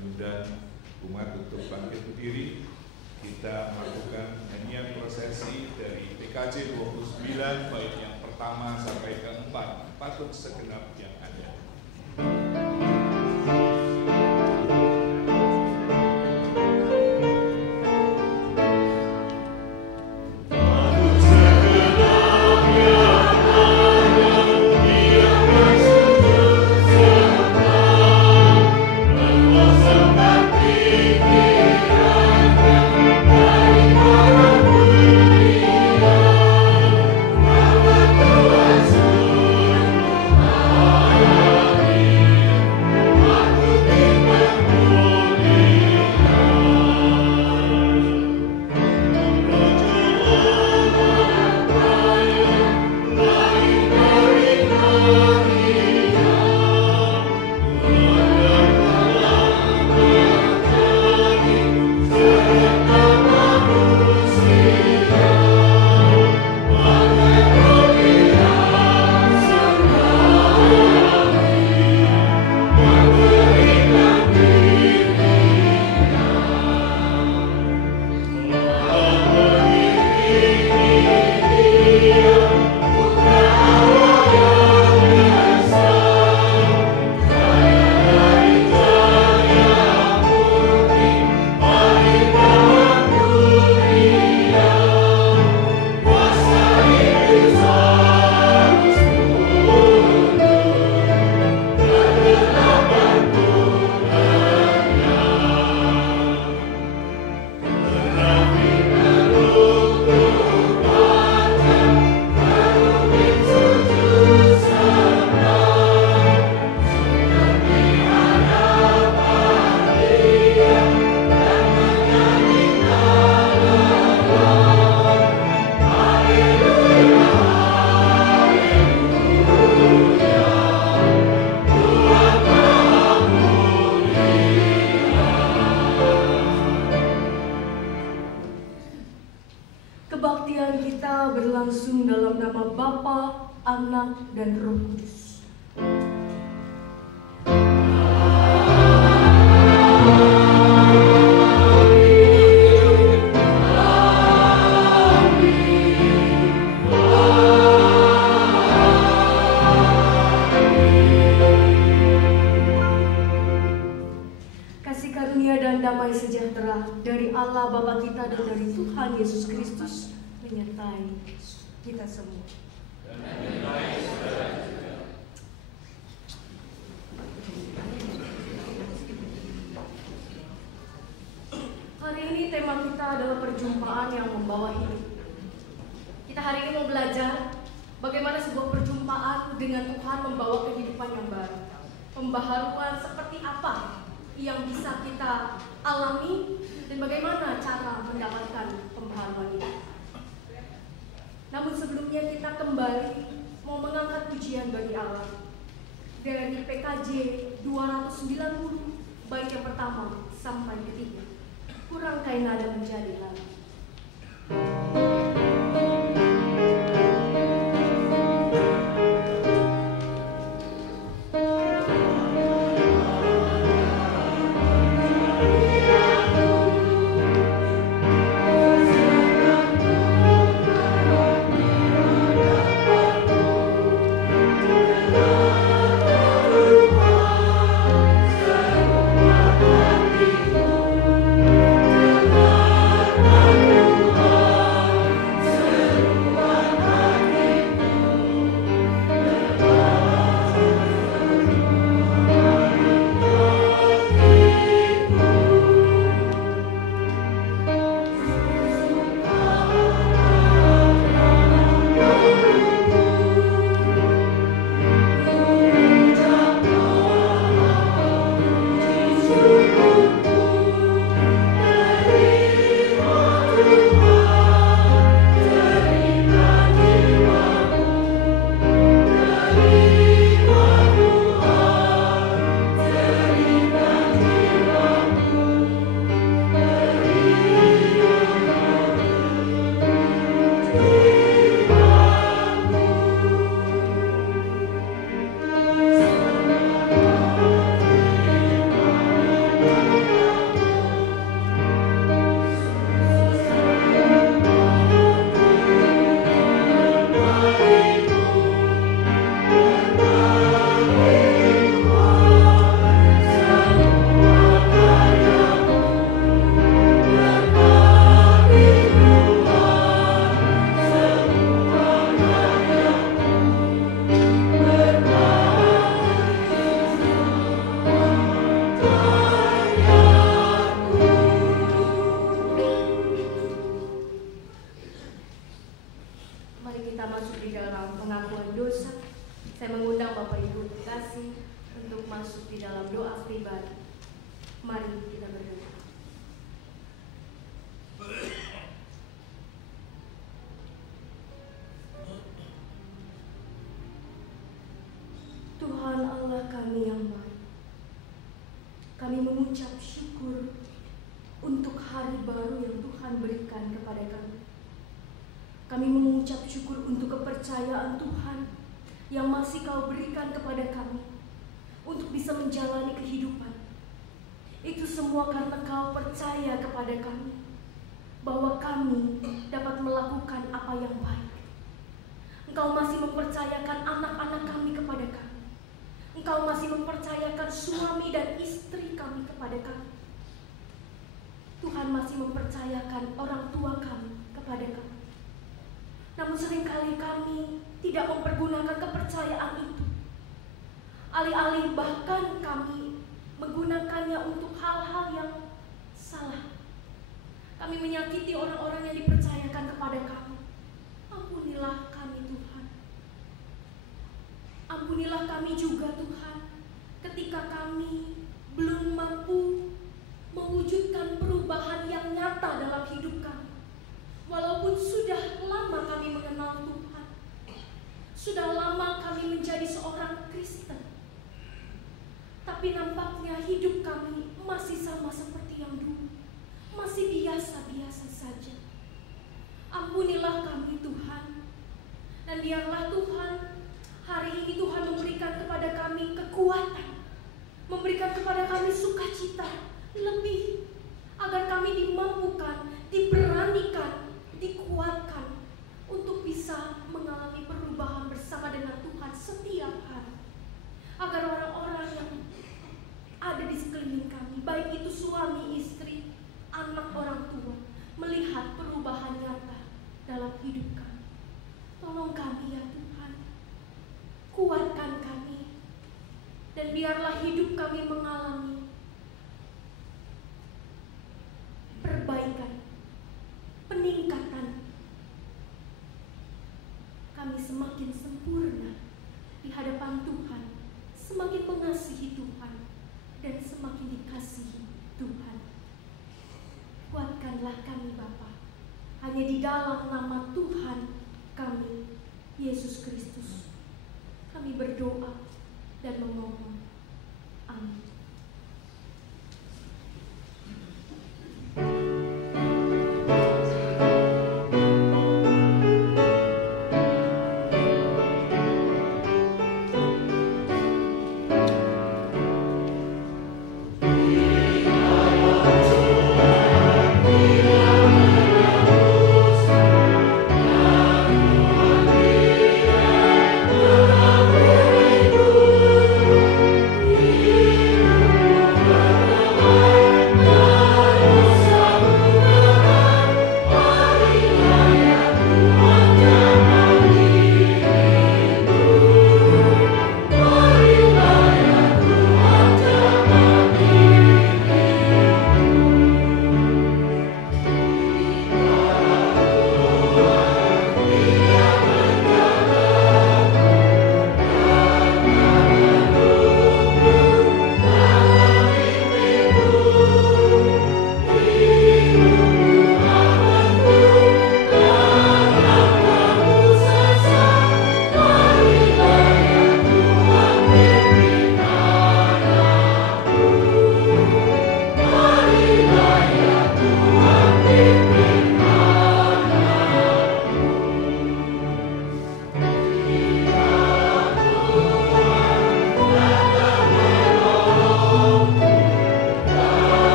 mengundang umat untuk bangkit berdiri. Kita melakukan nyanyian prosesi dari PKJ 29 bait yang pertama sampai keempat, patut segenap yang ada. Kebaktian kita berlangsung dalam nama Bapa, Anak, dan Roh Kudus. Kasih karunia dan damai sejahtera dari Allah Bapa kita dan dari Tuhan Yesus Kristus menyertai kita semua. Hari ini tema kita adalah perjumpaan yang membawa hidup. Kita hari ini mau belajar bagaimana sebuah perjumpaan dengan Tuhan membawa kehidupan yang baru. Pembaharuan seperti apa yang bisa kita alami dan bagaimana cara mendapatkan pembaharuan itu. Namun sebelumnya kita kembali mau mengangkat pujian bagi Allah dari PKJ 290 bait yang pertama sampai ketiga. Kurangkai nada menjadi lagu. Amen. Mari kita masuk di dalam pengakuan dosa. Saya mengundang Bapak Ibu terkasih untuk masuk di dalam doa pribadi. Mari kita berdoa. Tuhan Allah kami yang baik, kami mengucap syukur untuk hari baru yang Tuhan berikan kepada kami. Kami mengucap syukur untuk kepercayaan Tuhan yang masih Kau berikan kepada kami untuk bisa menjalani kehidupan. Itu semua karena Kau percaya kepada kami bahwa kami dapat melakukan apa yang baik. Engkau masih mempercayakan anak-anak kami kepada kami. Engkau masih mempercayakan suami dan istri kami kepada kami. Tuhan masih mempercayakan orang tua kami kepada kami. Namun seringkali kami tidak mempergunakan kepercayaan itu. Alih-alih bahkan kami menggunakannya untuk hal-hal yang salah. Kami menyakiti orang-orang yang dipercayakan kepada kami. Ampunilah kami Tuhan. Ampunilah kami juga Tuhan, ketika kami belum mampu mewujudkan perubahan yang nyata dalam hidup kami. Walaupun sudah lama kami mengenal Tuhan, sudah lama kami menjadi seorang Kristen, tapi nampaknya hidup kami masih sama seperti yang dulu, masih biasa-biasa saja. Ampunilah kami Tuhan, dan biarlah Tuhan hari ini Tuhan memberikan kepada kami kekuatan, memberikan kepada kami sukacita lebih, agar kami dimampukan, diberanikan, dikuatkan untuk bisa mengalami perubahan bersama dengan Tuhan setiap hari. Agar orang-orang yang ada di sekeliling kami, baik itu suami, istri, anak, orang tua, melihat perubahan nyata dalam hidup kami. Tolong kami ya Tuhan, kuatkan kami, dan biarlah hidup kami mengalami perbaikan, peningkatan. Kami semakin sempurna di hadapan Tuhan, semakin mengasihi Tuhan, dan semakin dikasihi Tuhan. Kuatkanlah kami Bapa, hanya di dalam nama Tuhan kami, Yesus Kristus, kami berdoa dan memohon. Amin. Amin.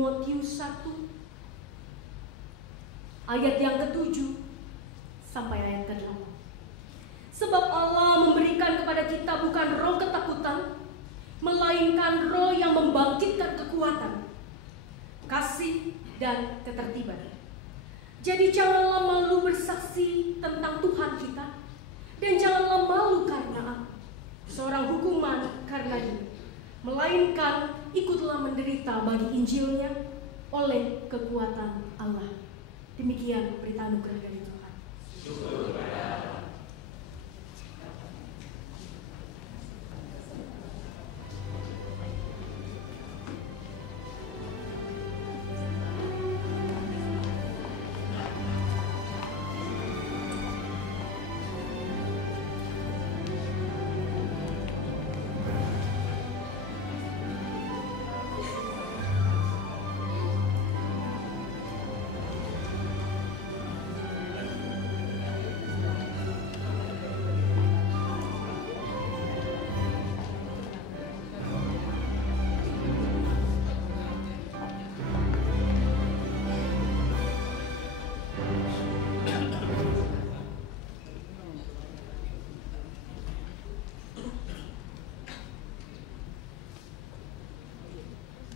Timotius 1 ayat yang ke-7 sampai ayat ke-8. Sebab Allah memberikan kepada kita bukan roh ketakutan, melainkan roh yang membangkitkan kekuatan, kasih, dan ketertiban. Jadi janganlah malu bersaksi tentang Tuhan kita, dan janganlah malu karena seorang hukuman karena ini, melainkan ikutlah menderita bagi Injilnya oleh kekuatan Allah. Demikian berita anugerah dari Tuhan.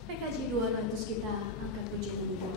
PKJ 200 kita angkat pujian Tuhan.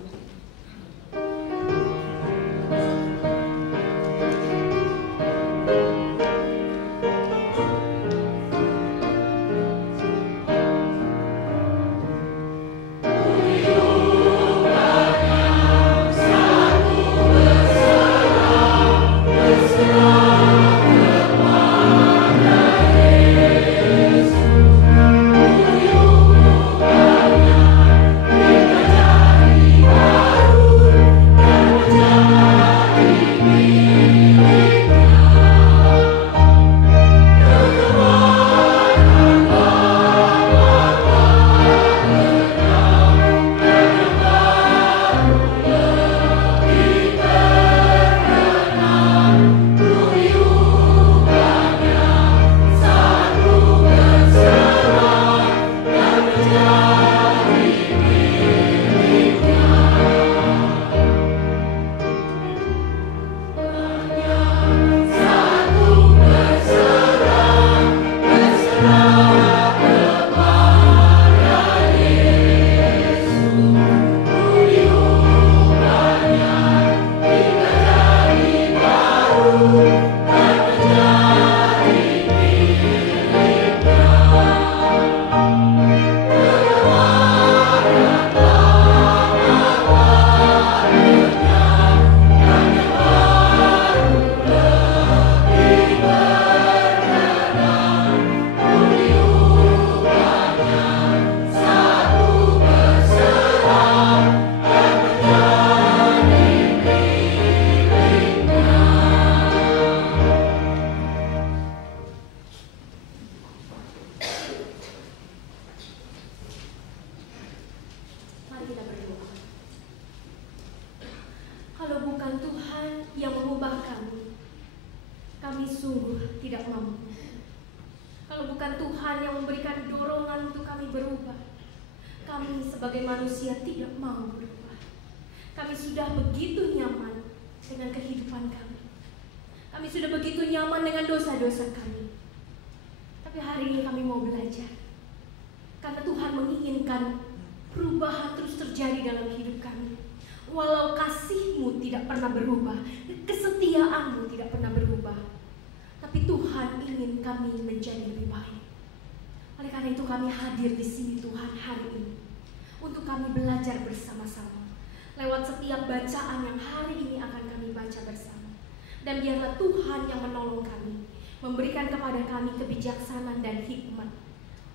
Dan biarlah Tuhan yang menolong kami, memberikan kepada kami kebijaksanaan dan hikmat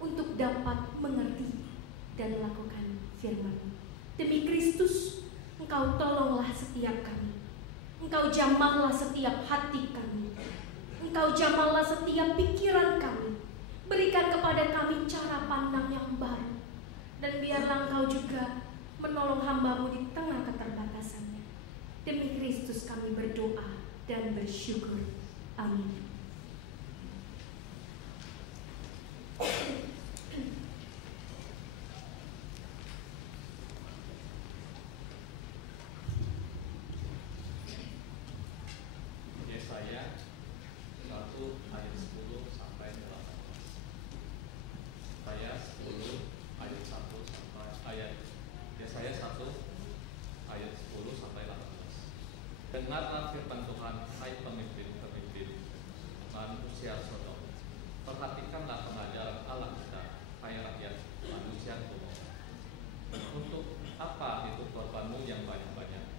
untuk dapat mengerti dan melakukan firman. Demi Kristus, Engkau tolonglah setiap kami. Engkau jamahlah setiap hati kami. Engkau jamahlah setiap pikiran kami. Berikan kepada kami cara pandang yang baru. Dan biarlah Engkau juga menolong hamba-Mu di tengah keterbatasannya. Demi Kristus kami berdoa dan bersyukur. Amin. Dengarlah firman Tuhan, hai pemimpin-pemimpin manusia Sodom. Perhatikanlah pengajaran Allah kita, hai rakyat manusia Gomora. Untuk apa itu korbanmu yang banyak-banyak?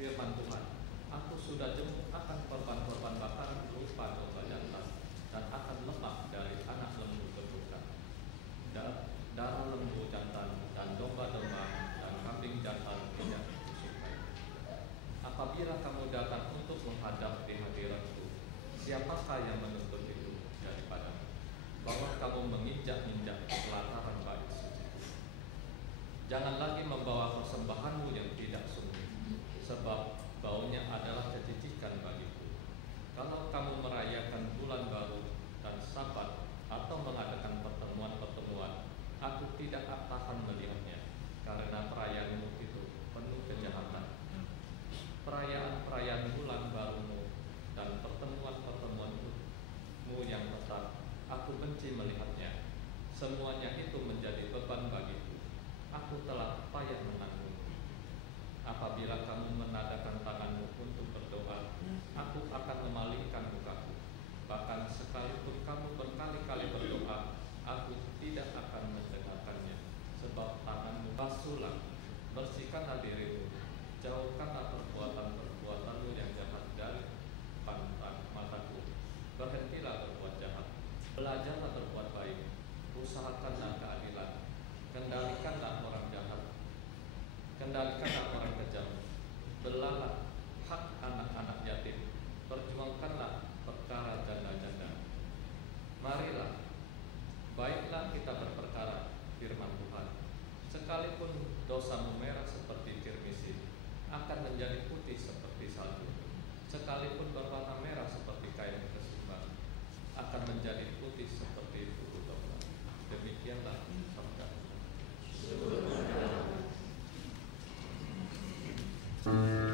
Firman Tuhan, aku sudah jemu akan korban-korban bakaran berupa domba jantan dan akan lemak dari anak lembu berbuka, darah lembu jantan dan domba-domba dan kambing jantan tidak kusukai. Apabila kamu datang untuk menghadap di hadiratku, siapakah yang menuntut itu daripadamu, bahwa kamu menginjak-injak pelataran bait suciku? Jangan lagi membawa persembahanmu yang tidak sungguh, sebab baunya adalah kejijikan bagiku. Kalau kamu merayakan bulan baru dan Sabat atau mengadakan pertemuan-pertemuan, aku tidak tahan melihatnya, karena perayaanmu itu penuh kejahatan. Perayaan-perayaan bulan barumu dan pertemuan-pertemuanmu yang tetap, aku benci melihatnya. Semuanya itu menjadi beban bagiku. Aku telah payah menanggung. Apabila kamu menadakan tanganmu untuk berdoa, aku akan memalingkan mukaku. Bahkan sekalipun kamu berkali-kali berdoa, aku tidak akan mendengarkannya. Sebab tanganmu basuhlah, bersihkanlah dirimu, jauhkanlah perbuatan-perbuatanmu yang jahat dari mataku. Berhentilah berbuat jahat, belajarlah berbuat baik, usahakanlah keadilan, kendalikanlah orang jahat, kendalikanlah orang kejam, belalah hak anak-anak yatim, perjuangkanlah perkara janda-janda. Marilah, baiklah kita berperkara, firman Tuhan. Sekalipun dosamu merah seperti kirmisin, akan menjadi putih seperti salju. Sekalipun berwarna merah seperti kain kesumbang, akan menjadi putih seperti bulu domba. Demikianlah sabda Amen.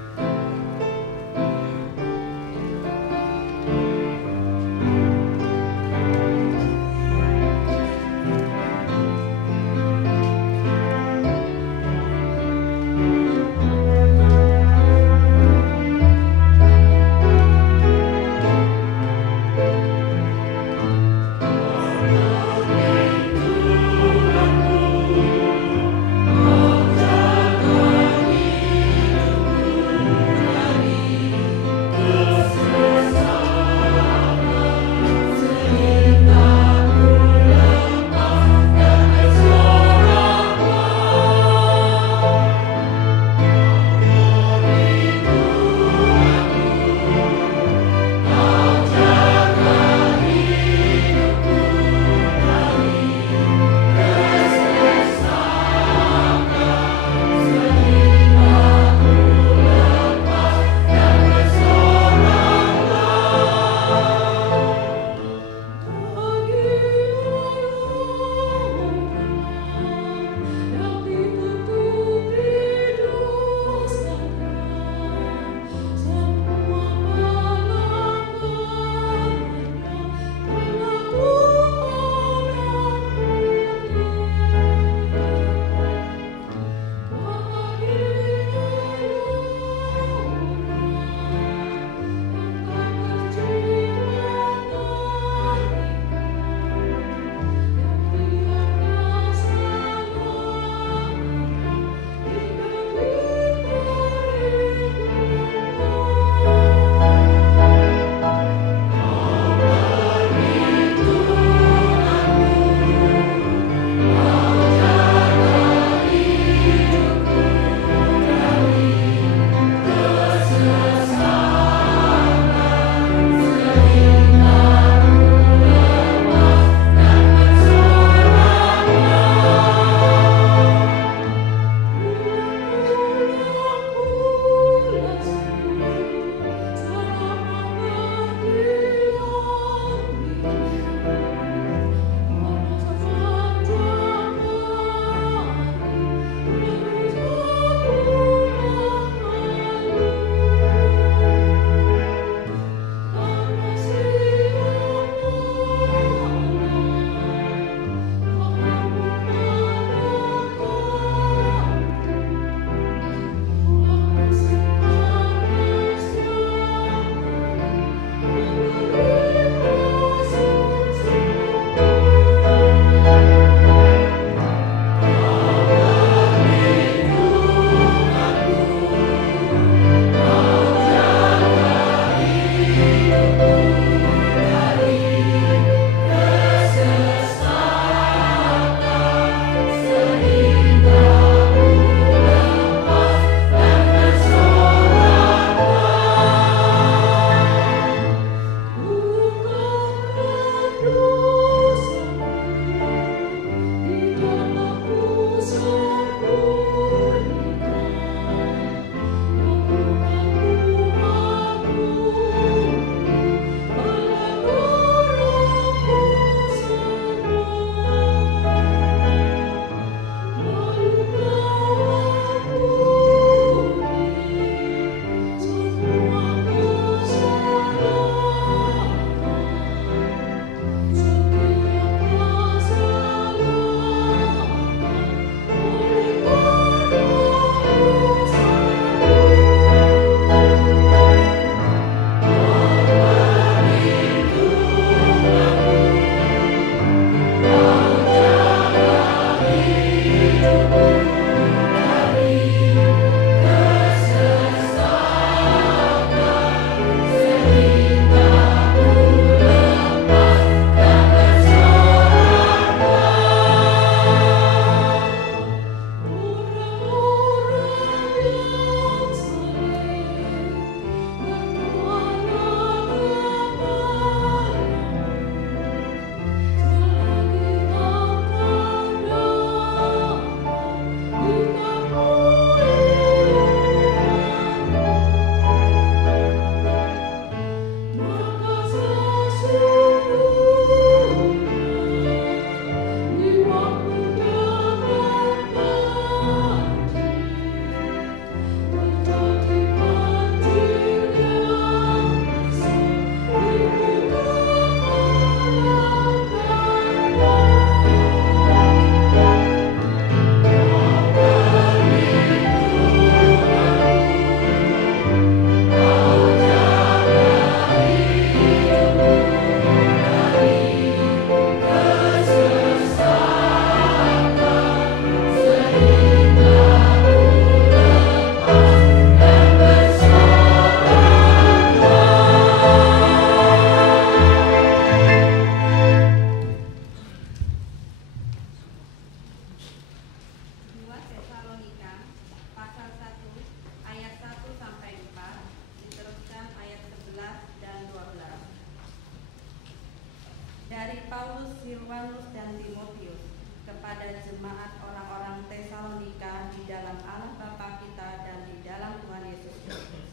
Silvanus dan Timotius, kepada jemaat orang-orang Tesalonika di dalam Allah Bapa kita dan di dalam Tuhan Yesus Kristus.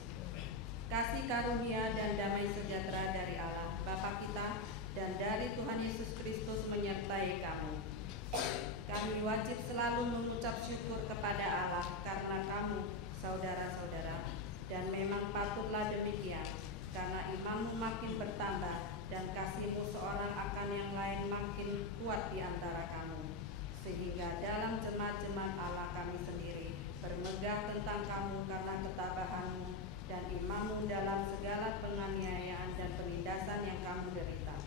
Kasih karunia dan damai sejahtera dari Allah Bapa kita dan dari Tuhan Yesus Kristus menyertai kamu. Kami wajib selalu mengucap syukur kepada Allah karena kamu, saudara-saudara, dan memang patutlah demikian, karena imanmu makin bertambah dan kasihmu seorang akan yang lain makin kuat di antara kamu, sehingga dalam jemaat-jemaat Allah kami sendiri bermegah tentang kamu karena ketabahanmu dan imanmu dalam segala penganiayaan dan penindasan yang kamu derita.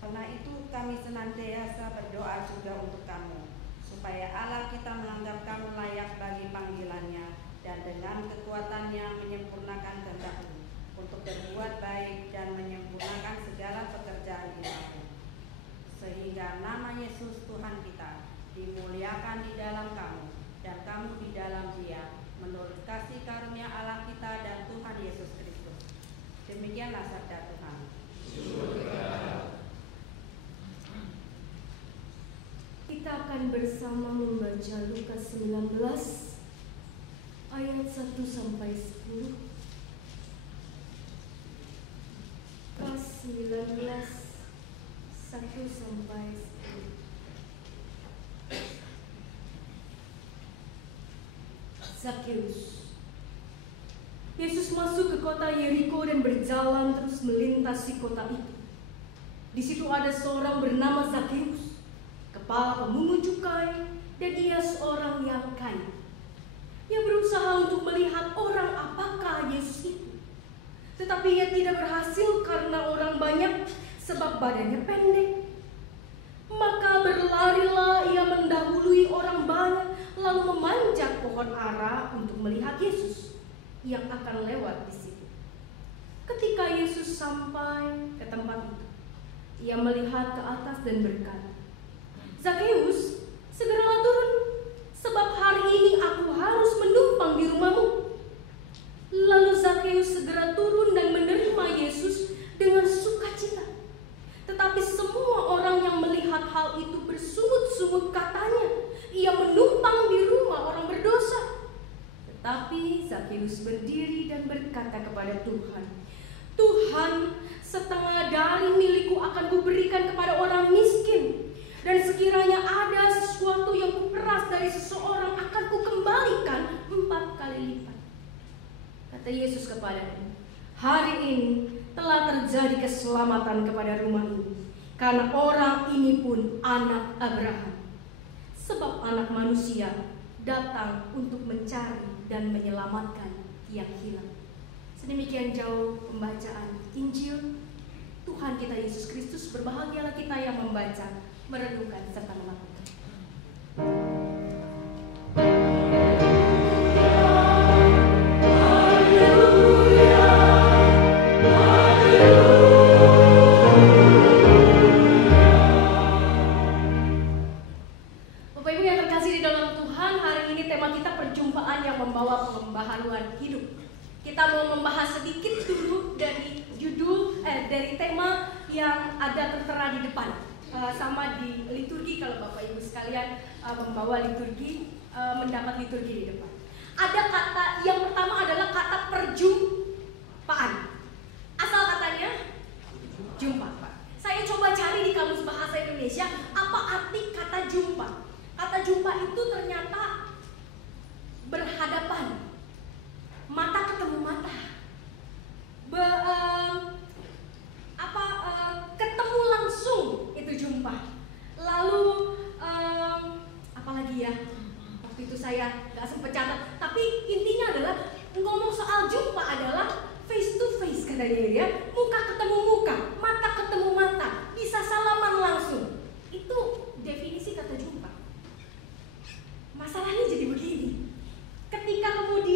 Karena itu kami senantiasa berdoa juga untuk kamu, supaya Allah kita menganggap kamu layak bagi panggilannya dan dengan kekuatannya menyempurnakan kehendakmu untuk berbuat baik dan menyempurnakan segala pekerjaan ilahi, sehingga nama Yesus Tuhan kita dimuliakan di dalam kamu dan kamu di dalam Dia, menurut kasih karunia Allah kita dan Tuhan Yesus Kristus. Demikianlah sabda Tuhan. Kita akan bersama membaca Lukas 19 ayat 1 sampai 10. Lukas 19 1 sampai 10. Zakeus. Yesus masuk ke kota Yeriko dan berjalan terus melintasi kota itu. Di situ ada seorang bernama Zakeus, kepala pemungut cukai, dan ia seorang yang kaya. Ia berusaha untuk melihat orang apakah Yesus itu. Tetapi ia tidak berhasil karena orang banyak, sebab badannya pendek. Maka berlarilah ia mendahului orang banyak, lalu memanjat pohon ara untuk melihat Yesus yang akan lewat di situ. Ketika Yesus sampai ke tempat itu, ia melihat ke atas dan berkata, "Zakeus, segeralah turun, sebab hari ini aku harus menumpang di rumahmu." Lalu Zakeus segera turun dan menerima Yesus dengan sukacita. Tetapi semua orang yang melihat hal itu bersungut-sungut katanya, "Ia menumpang di rumah orang berdosa." Tetapi Zakeus berdiri dan berkata kepada Tuhan, "Tuhan, setengah dari milikku akan kuberikan kepada orang miskin. Dan sekiranya ada sesuatu yang kuperas dari seseorang akan kukembalikan 4 kali lipat." Kata Yesus kepadanya, "Hari ini telah terjadi keselamatan kepada rumah ini, karena orang ini pun anak Abraham. Sebab Anak Manusia datang untuk mencari dan menyelamatkan yang hilang." Sedemikian jauh pembacaan Injil Tuhan kita Yesus Kristus. Berbahagialah kita yang membaca, merenungkan, serta melakukan. Bapak Ibu yang terkasih di dalam Tuhan, hari ini tema kita perjumpaan yang membawa pembaharuan hidup. Kita mau membahas sedikit dulu dari judul, dari tema yang ada tertera di depan. Sama di liturgi, kalau Bapak Ibu sekalian membawa liturgi, mendapat liturgi di depan. Ada kata, yang pertama adalah kata perjumpaan. Asal katanya jumpa. Saya coba cari di Kamus Bahasa Indonesia, apa arti kata jumpa. Kata jumpa itu ternyata berhadapan, mata ketemu mata, ketemu langsung, itu jumpa. Lalu apalagi ya, waktu itu saya nggak sempat catat, tapi intinya adalah ngomong soal jumpa adalah face to face katanya ya, muka ketemu muka, mata ketemu mata, bisa salaman langsung. Itu definisi kata jumpa. Masalahnya jadi begini, ketika kemudian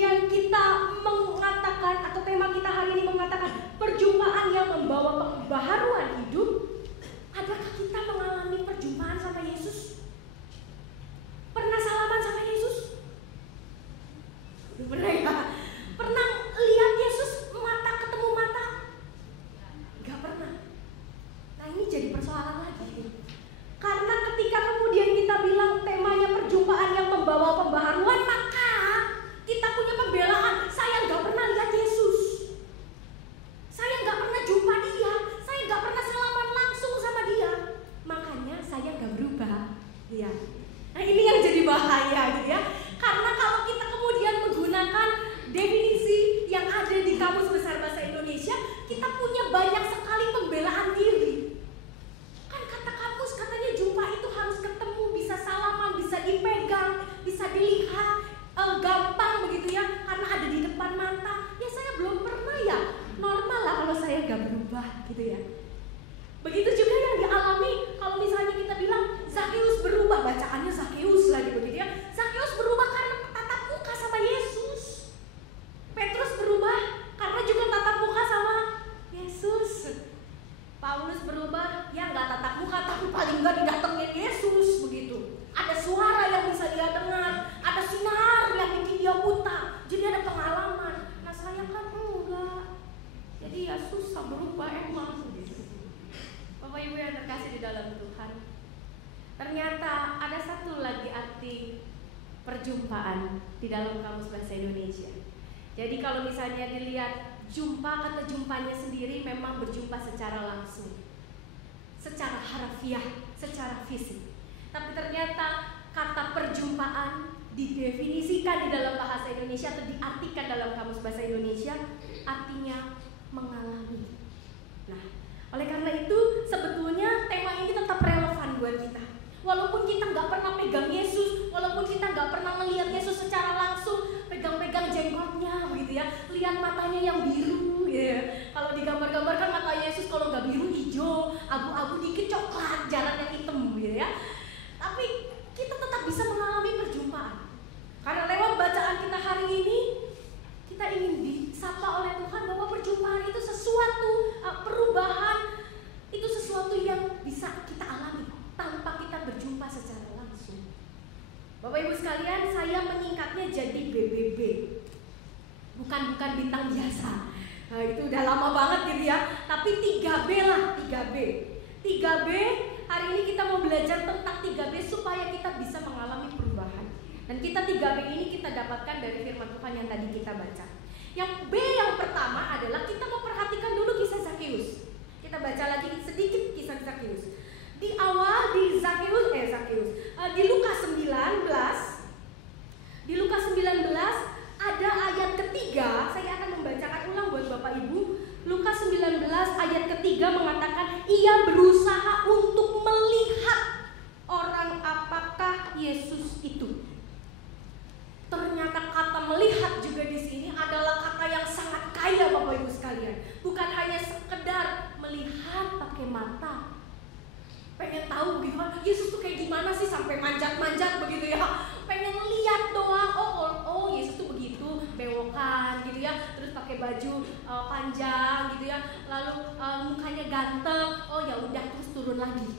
satu lagi arti perjumpaan di dalam Kamus Bahasa Indonesia. Jadi kalau misalnya dilihat jumpa, kata jumpanya sendiri memang berjumpa secara langsung, secara harafiah, secara fisik. Tapi ternyata kata perjumpaan didefinisikan di dalam bahasa Indonesia atau diartikan dalam Kamus Bahasa Indonesia artinya mengalami. Nah, oleh karena itu sebetulnya tema ini tetap relevan buat kita. Walaupun kita nggak pernah pegang Yesus, walaupun kita nggak pernah melihat Yesus secara langsung, pegang-pegang jenggotnya, begitu ya, lihat matanya yang biru, ya. Kalau digambar-gambar kan mata Yesus kalau nggak biru hijau, abu-abu dikit coklat, jalan yang hitam, gitu ya. Tapi kita tetap bisa mengalami perjumpaan. Karena lewat bacaan kita hari ini, kita ingin disapa oleh Tuhan bahwa perjumpaan itu sesuatu perubahan, itu sesuatu yang bisa kita alami tanpa kita berjumpa secara langsung. Bapak Ibu sekalian, saya menyingkatnya jadi BBB, bukan bintang biasa. Nah, itu udah lama banget gitu ya. Tapi 3B lah, 3B. 3B, hari ini kita mau belajar tentang 3B supaya kita bisa mengalami perubahan. Dan kita 3B ini kita dapatkan dari firman Tuhan yang tadi kita baca. Yang B yang pertama adalah kita mau perhatikan dulu kisah Zakeus. Kita baca lagi sedikit kisah Zakeus. Di awal di di Lukas 19, di Lukas 19 ada ayat ketiga. Saya akan membacakan ulang buat Bapak Ibu. Lukas 19 ayat ketiga mengatakan, ia berusaha untuk melihat orang apakah Yesus itu. Ternyata kata melihat juga di sini adalah kata yang sangat kaya Bapak Ibu sekalian. Bukan hanya sekedar melihat pakai mata, pengen tahu gitu kan, Yesus tuh kayak gimana sih sampai manjat-manjat begitu ya. Pengen lihat doang, oh Yesus tuh begitu, bewokan gitu ya, terus pakai baju panjang gitu ya, lalu mukanya ganteng, oh ya udah terus turun lagi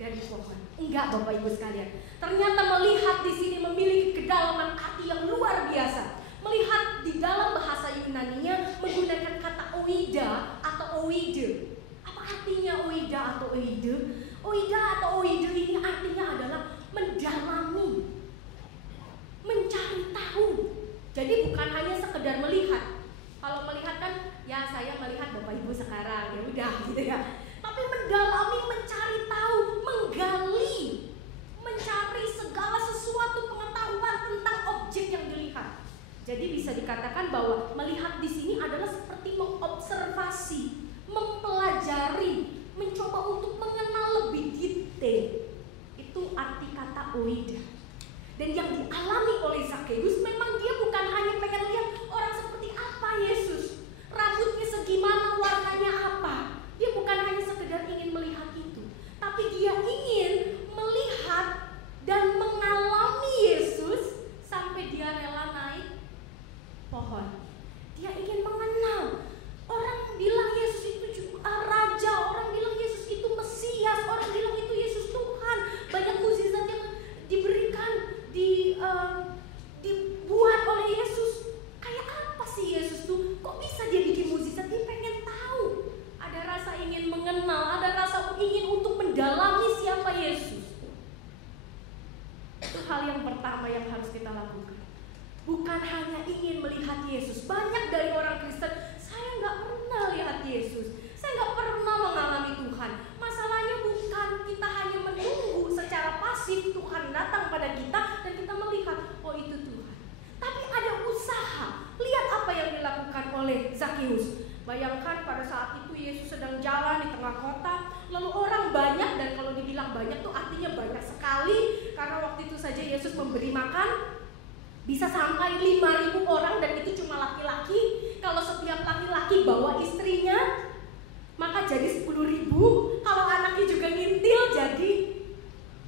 dari pohon. Enggak Bapak Ibu sekalian. Ternyata melihat di sini memiliki kedalaman arti yang luar biasa. Melihat di dalam bahasa Yunani-nya menggunakan kata oida atau oide. Apa artinya oida atau oide? Oida atau oide ini artinya adalah mendalami, mencari tahu. Jadi bukan hanya sekedar melihat. Kalau melihat kan ya saya melihat Bapak Ibu sekarang, ya udah gitu ya. Tapi mendalami, mencari tahu, menggali, mencari segala sesuatu pengetahuan tentang objek yang dilihat. Jadi bisa dikatakan bahwa melihat di sini adalah seperti mengobservasi, mempelajari, mencoba untuk mengenal lebih detail. Itu arti kata oida. Dan yang dialami oleh Zakeus memang dia bukan hanya pengen lihat orang seperti apa Yesus, rambutnya segimana, warnanya apa. Dia bukan hanya sekedar ingin melihat itu, tapi dia ingin melihat dan mengalami Yesus sampai dia rela naik pohon. Dia ingin mengenal. Orang bilang Yesus itu raja, orang bilang Yesus itu Mesias, orang bilang itu Yesus Tuhan. Banyak mukjizat yang diberikan, dibuat oleh Yesus. Kayak apa sih Yesus tuh? Kok bisa dia bikin mukjizat? Dia pengen tahu. Ada rasa ingin mengenal, ada rasa ingin untuk mendalami siapa Yesus. Itu hal yang pertama yang harus kita lakukan. Bukan hanya ingin melihat Yesus. Banyak dari orang Kristen, saya nggak pernah lihat Yesus, saya nggak pernah mengalami Tuhan. Masalahnya bukan kita hanya menunggu secara pasif Tuhan datang pada kita dan kita melihat, oh itu Tuhan. Tapi ada usaha. Lihat apa yang dilakukan oleh Zakeus. Bayangkan pada saat itu Yesus sedang jalan di tengah kota, lalu orang banyak, dan kalau dibilang banyak tuh artinya banyak sekali, karena waktu itu saja Yesus memberi makan bisa sampai 5.000 orang, dan itu cuma laki-laki. Kalau setiap laki-laki bawa istrinya, maka jadi 10.000. Kalau anaknya juga ngintil, jadi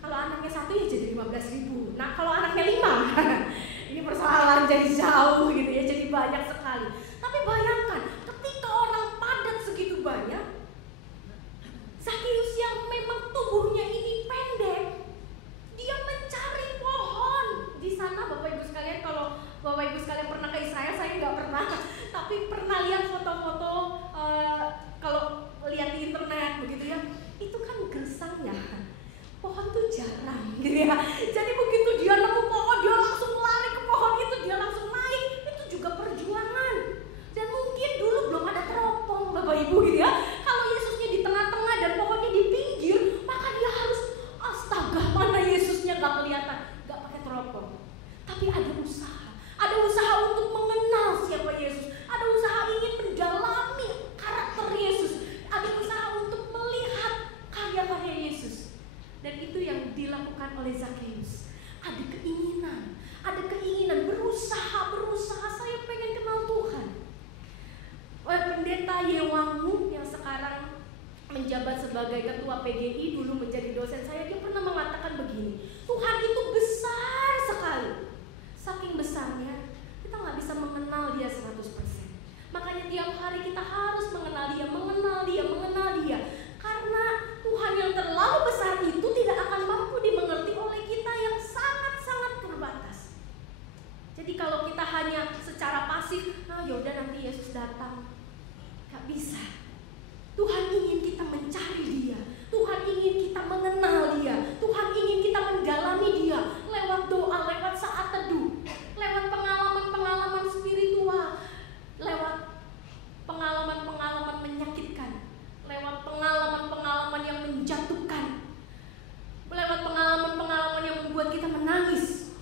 kalau anaknya satu ya jadi 15.000. Nah kalau anaknya 5 ini persoalan jadi jauh gitu ya, jadi banyak sekali. Tapi bayangkan ketika orang padat segitu banyak, Zakeus yang memang tubuhnya ini pendek, dia mencari pohon di sana. Bapak Ibu sekalian, kalau Bapak Ibu sekalian pernah ke Israel, saya nggak pernah, tapi pernah lihat foto-foto kalau lihat di internet begitu ya, itu kan gersangnya pohon tuh jarang gitu ya. sebagai ketua PGI dulu menjadi dosen saya, dia pernah mengatakan begini, Tuhan itu besar sekali. Saking besarnya kita nggak bisa mengenal dia 100%. Makanya tiap hari kita harus mengenal dia, mengenal dia, mengenal dia. Karena Tuhan yang terlalu besar itu tidak akan mampu dimengerti oleh kita yang sangat-sangat terbatas. Jadi kalau kita hanya secara pasif, nah yaudah nanti Yesus datang, gak bisa. Tuhan ingin kita mencari dia, Tuhan ingin kita mengenal dia, Tuhan ingin kita mendalami dia lewat doa, lewat saat teduh, lewat pengalaman-pengalaman spiritual, lewat pengalaman-pengalaman menyakitkan, lewat pengalaman-pengalaman yang menjatuhkan, lewat pengalaman-pengalaman yang membuat kita menangis.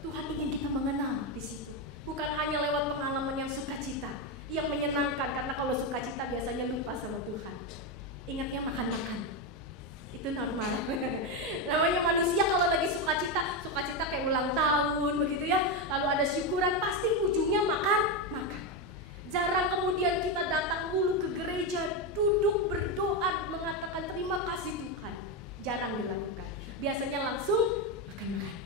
Tuhan ingin kita mengenal di situ. Bukan hanya lewat pengalaman yang sukacita, yang menyenangkan, karena kalau sukacita biasanya lupa sama Tuhan. Ingatnya makan-makan. Itu normal. Namanya manusia kalau lagi sukacita kayak ulang tahun begitu ya. Lalu ada syukuran, pasti ujungnya makan. Jarang kemudian kita datang dulu ke gereja, duduk berdoa, mengatakan terima kasih Tuhan. Jarang dilakukan. Biasanya langsung makan-makan.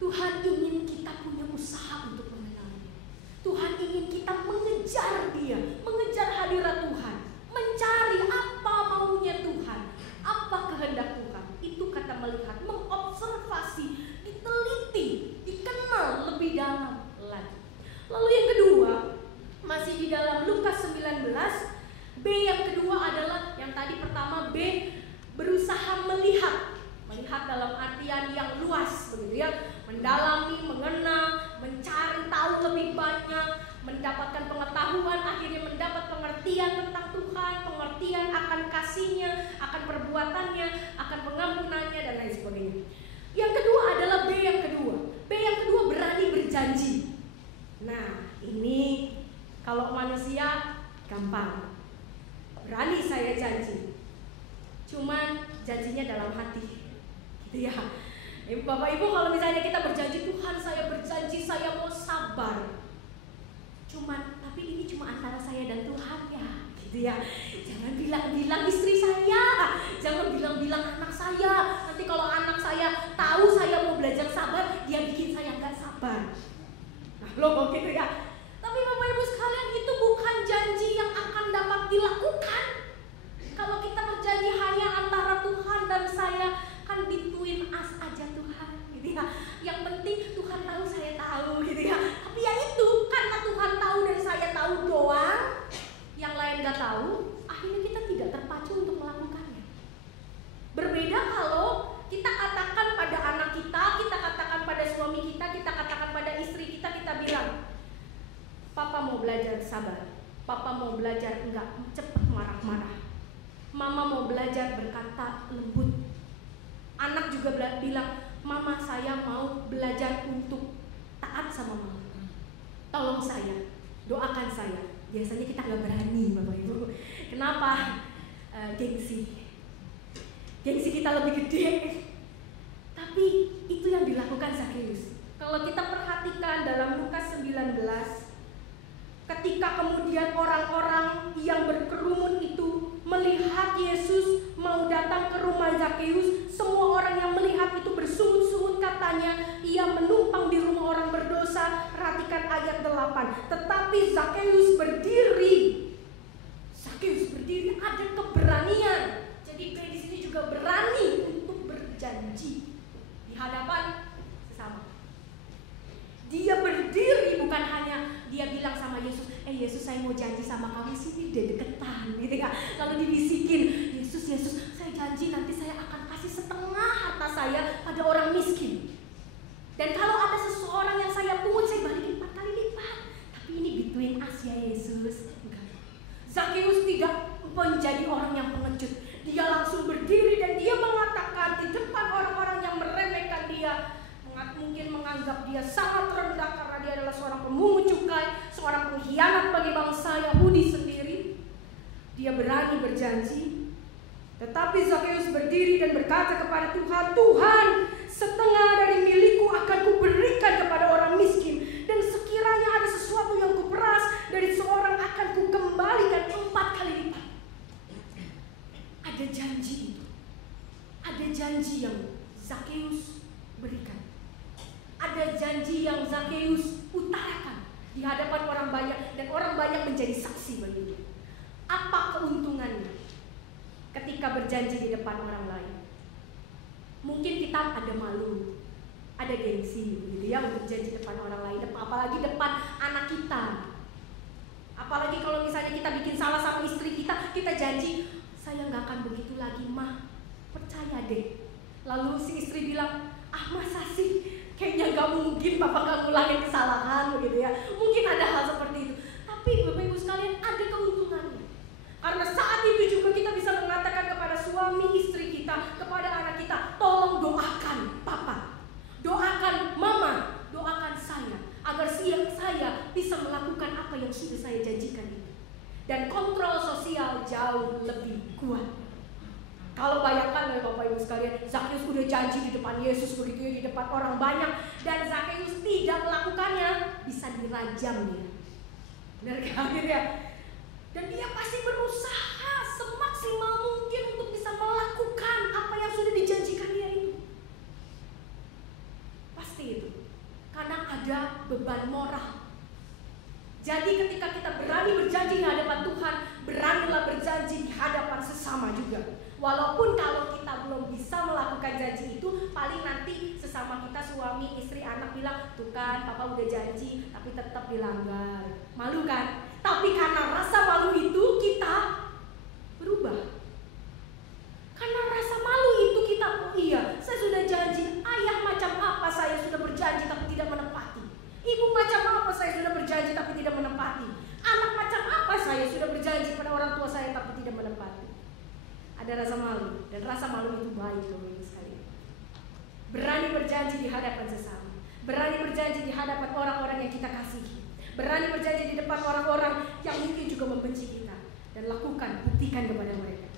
Tuhan ingin kita punya usaha untuk mengenal dia. Tuhan ingin kita mengejar dia, mengejar hadirat Tuhan, mencari apa maunya Tuhan, apa kehendak Tuhan. Itu kata melihat, mengobservasi, diteliti, dikenal lebih dalam lagi. Lalu yang kedua, masih di dalam Lukas 19, B yang kedua adalah, yang tadi pertama B, berusaha melihat dalam artian yang luas begitu ya, mendalami, mengenal, mencari tahu lebih banyak, mendapatkan pengetahuan, akhirnya mendapat pengertian tentang Tuhan, pengertian akan kasih-Nya, akan perbuatannya, akan pengampunannya dan lain sebagainya. Yang kedua adalah B yang kedua. B yang kedua berani berjanji. Nah, ini kalau manusia gampang. Berani saya janji. Cuman janjinya dalam hati. Gitu ya. Bapak Ibu, kalau misalnya kita berjanji, Tuhan saya berjanji saya mau sabar. Cuman, tapi ini cuma antara saya dan Tuhan ya. Gitu ya. Jangan bilang-bilang istri saya, jangan bilang-bilang anak saya. Nanti kalau anak saya tahu saya mau belajar sabar, dia bikin saya nggak sabar. Nah, loh gitu ya. Tapi Bapak Ibu sekalian, itu bukan janji yang akan dapat dilakukan. Kalau kita berjanji hanya antara Tuhan dan saya, kan between us aja Tuhan, gitu ya. Yang penting Tuhan tahu, saya tahu, gitu ya. Tapi ya itu, karena Tuhan tahu dan saya tahu doang, yang lain gak tahu, akhirnya kita tidak terpacu untuk melakukannya. Berbeda kalau kita katakan pada anak kita katakan pada suami kita katakan pada istri kita bilang, Papa mau belajar sabar, Papa mau belajar enggak cepat marah-marah, Mama mau belajar berkata lembut. Anak juga bilang, Mama saya mau belajar untuk taat sama Mama. Tolong saya, doakan saya. Biasanya kita nggak berani, Bapak Ibu. Kenapa? Gengsi kita lebih gede. Tapi itu yang dilakukan Zakheus. Kalau kita perhatikan dalam Lukas 19, ketika kemudian orang-orang yang berkerumun itu melihat Yesus mau datang ke rumah Zakheus, semua orang yang melihat itu bersungut-sungut, katanya ia menumpang di rumah orang berdosa. Perhatikan ayat 8. Tetapi Zakheus berdiri, ada keberanian. Jadi di sini juga berani untuk berjanji di hadapan sesama. Dia berdiri, bukan hanya dia bilang sama Yesus, Yesus saya mau janji sama kamu, sini deh deketan gitu ya. Lalu dibisikin, Yesus saya janji nanti saya akan kasih setengah harta saya pada orang miskin. Dan kalau ada seseorang yang saya pungut, saya balikin 4 kali lipat. Tapi ini between us ya Yesus. Enggak. Zakheus tidak menjadi orang yang pengecut. Dia langsung berdiri dan dia mengatakan di depan orang-orang yang meremehkan dia, mungkin menganggap dia sangat rendah karena dia adalah seorang pemungut cukai, seorang pengkhianat bagi bangsa Yahudi sendiri. Dia berani berjanji. Tetapi Zakheus berdiri dan berkata kepada Tuhan, Tuhan, setengah Zakeus berikan. Ada janji yang Zakeus utarakan di hadapan orang banyak, dan orang banyak menjadi saksi bagi dia. Apa keuntungannya ketika berjanji di depan orang lain? Mungkin kita ada malu, ada gengsi gitu ya untuk janji depan orang lain, apalagi depan anak kita. Apalagi kalau misalnya kita bikin salah sama istri kita, kita janji, saya nggak akan begitu lagi, mah, percaya deh. Lalu si istri bilang, masa sih, kayaknya nggak mungkin papa nggak ngulangin kesalahan begitu ya. Mungkin ada hal seperti itu. Tapi Bapak Ibu sekalian, ada keuntungannya. Karena saat itu juga kita bisa mengatakan kepada suami istri kita, kepada anak kita, tolong doakan papa, doakan mama, doakan saya, agar saya bisa melakukan apa yang sudah saya janjikan itu. Dan kontrol sosial jauh lebih kuat. Kalau bayangkan ya Bapak Ibu sekalian, Zakeus udah janji di depan Yesus begitu ya, di depan orang banyak, dan Zakeus tidak melakukannya, bisa dirajam dia. Benar kan ya? Dan dia pasti berusaha semaksimal mungkin untuk bisa melakukan apa yang sudah dijanjikan dia itu. Pasti itu. Karena ada beban moral. Jadi ketika kita berani berjanji di hadapan Tuhan, beranilah berjanji di hadapan sesama juga. Walaupun kalau kita belum bisa melakukan janji itu, paling nanti sesama kita, suami, istri, anak bilang, tuh kan papa udah janji tapi tetap dilanggar. Malu kan? Tapi karena rasa malu itu kita berubah. Karena rasa malu itu kita, oh iya, saya sudah janji. Ayah macam apa saya sudah berjanji tapi tidak menepati. Ibu macam apa saya sudah berjanji tapi tidak menepati. Anak macam apa saya sudah berjanji pada orang tua saya tapi tidak menepati. Ada rasa malu, dan rasa malu itu baik loh ini sekali. Berani berjanji di hadapan sesama, berani berjanji di hadapan orang-orang yang kita kasihi, berani berjanji di depan orang-orang yang mungkin juga membenci kita, dan lakukan, buktikan kepada mereka.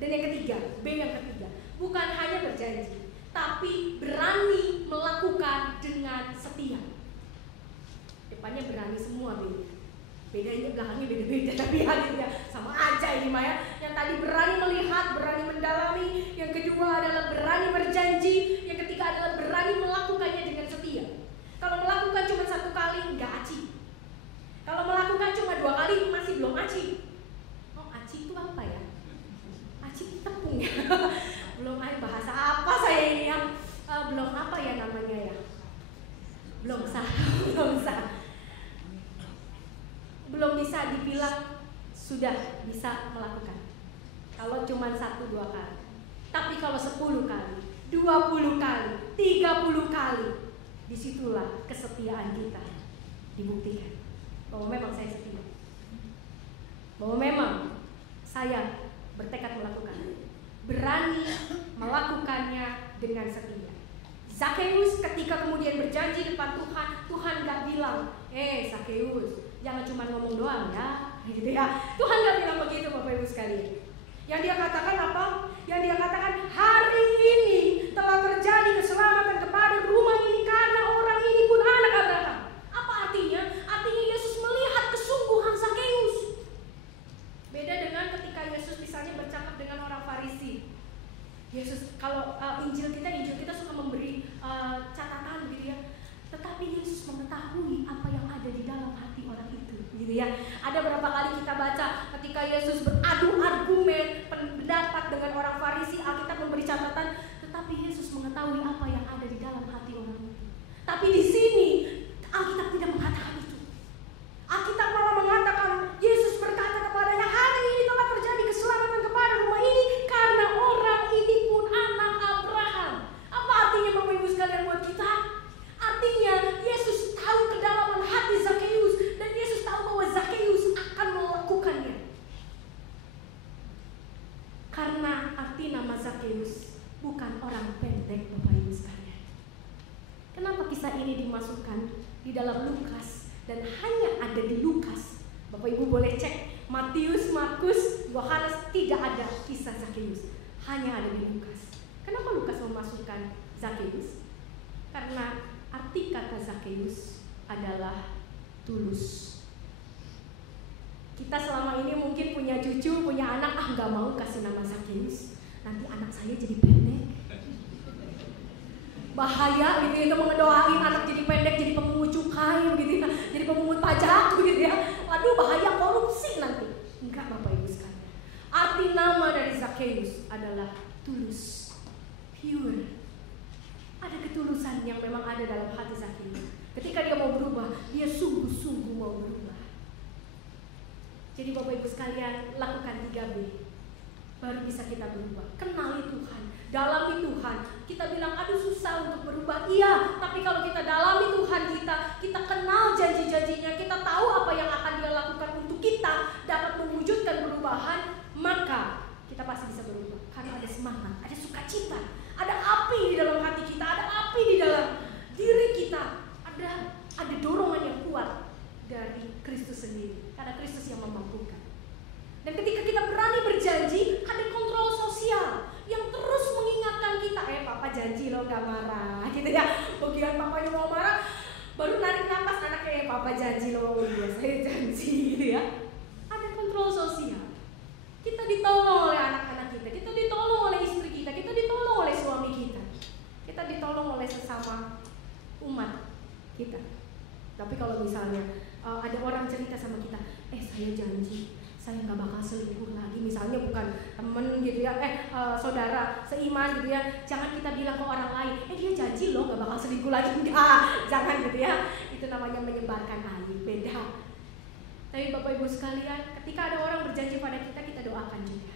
Dan yang ketiga, B yang ketiga, bukan hanya berjanji, tapi berani melakukan dengan setia. Depannya berani semua B. Bedanya belakangnya beda-beda, tapi akhirnya sama aja ini Maya. Yang tadi berani melihat, berani mendalami. Yang kedua adalah berani berjanji. Yang ketiga adalah berani melakukannya dengan setia. Kalau melakukan cuma 1 kali, nggak aci. Kalau melakukan cuma 2 kali, masih belum aci. Oh, aci itu apa ya? Aci tepung ya. Belum bahasa apa saya ini yang belum apa ya namanya ya? Belum sah. Belum bisa dibilang sudah bisa melakukan. Kalau cuma 1-2 kali. Tapi kalau 10 kali, 20 kali, 30 kali, disitulah kesetiaan kita dibuktikan. Bahwa memang saya setia. Bahwa memang saya bertekad melakukan. Berani melakukannya dengan setia. Zakeus ketika kemudian berjanji depan Tuhan, Tuhan gak bilang, Zakeus, jangan cuma ngomong doang ya, gitu ya. Tuhan gak bilang begitu Bapak Ibu sekalian. Yang dia katakan apa? Yang dia katakan, hari ini telah terjadi keselamatan kepada rumah ini karena orang ini pun anak Abraham. Apa artinya? Artinya Yesus melihat kesungguhan Zakeus. Beda dengan ketika Yesus misalnya bercakap dengan orang Farisi. Yesus, kalau Injil kita suka memberi catatan gitu ya. Tetapi Yesus mengetahui apa yang ada di dalam hati orang itu, gitu ya. Ada berapa kali kita baca ketika Yesus beradu argumen pendapat dengan orang Farisi, Alkitab memberi catatan, tetapi Yesus mengetahui apa yang ada di dalam hati orang itu. Tapi di sini Alkitab tidak mengatakan itu. Alkitab malah mengatakan Yesus berkata kepadanya, hari ini telah terjadi keselamatan kepada rumah ini karena orang ini pun anak Abraham. Apa artinya Bapak Ibu sekalian buat kita? Artinya Yesus tahu kedalaman hati Zakeus, dan Yesus tahu bahwa Zakeus akan melakukannya. Karena arti nama Zakeus bukan orang pendek Bapak Ibu sekalian. Kenapa kisah ini dimasukkan di dalam Lukas dan hanya ada di Lukas? Bapak Ibu boleh cek Matius, Markus, Yohanes, tidak ada kisah Zakeus, hanya ada di Lukas. Kenapa Lukas memasukkan Zakeus? Karena arti kata Zakeus adalah tulus. Kita selama ini mungkin punya cucu, punya anak, gak mau kasih nama Zakeus, nanti anak saya jadi pendek. bahaya gitu ya, itu mengedoain anak jadi pendek, jadi pemungut cukai begitu ya, jadi pemungut pajak begitu ya. Waduh, bahaya, korupsi nanti. Enggak Bapak Ibu sekalian. Arti nama dari Zakheus adalah tulus, pure. Ada ketulusan yang memang ada dalam hati Zakheus. Ketika dia mau berubah, dia sungguh-sungguh mau berubah. Jadi Bapak Ibu sekalian, lakukan 3B. Baru bisa kita berubah. Kenali Tuhan, dalami Tuhan. Kita bilang, aduh susah untuk berubah. Iya, tapi kalau kita dalami Tuhan kita kenal janji-janjinya, kita tahu apa yang akan Dia lakukan untuk kita dapat mewujudkan perubahan, maka kita pasti bisa berubah. Karena ada semangat, ada sukacita, ada api di dalam hati kita, ada api di dalam diri kita, ada dorongan yang kuat dari Kristus sendiri. Karena Kristus yang memampukan. Dan ketika kita berani berjanji, ada kontrol sosial yang terus mengingatkan kita, papa janji lo gak marah, gitu ya. Bagian papanya mau marah, baru narik napas anaknya, papa janji lo, iya saya janji, gitu ya. Ada kontrol sosial. Kita ditolong oleh anak-anak kita ditolong oleh istri kita ditolong oleh suami kita ditolong oleh sesama umat kita. Tapi kalau misalnya ada orang cerita sama kita, saya janji saya nggak bakal selingkuh lagi, misalnya bukan temen gitu ya, saudara seiman gitu ya, jangan kita bilang ke orang lain, dia janji loh nggak bakal selingkuh lagi, enggak, jangan gitu ya, itu namanya menyebarkan aib, beda. Tapi Bapak Ibu sekalian, ketika ada orang berjanji pada kita doakan juga.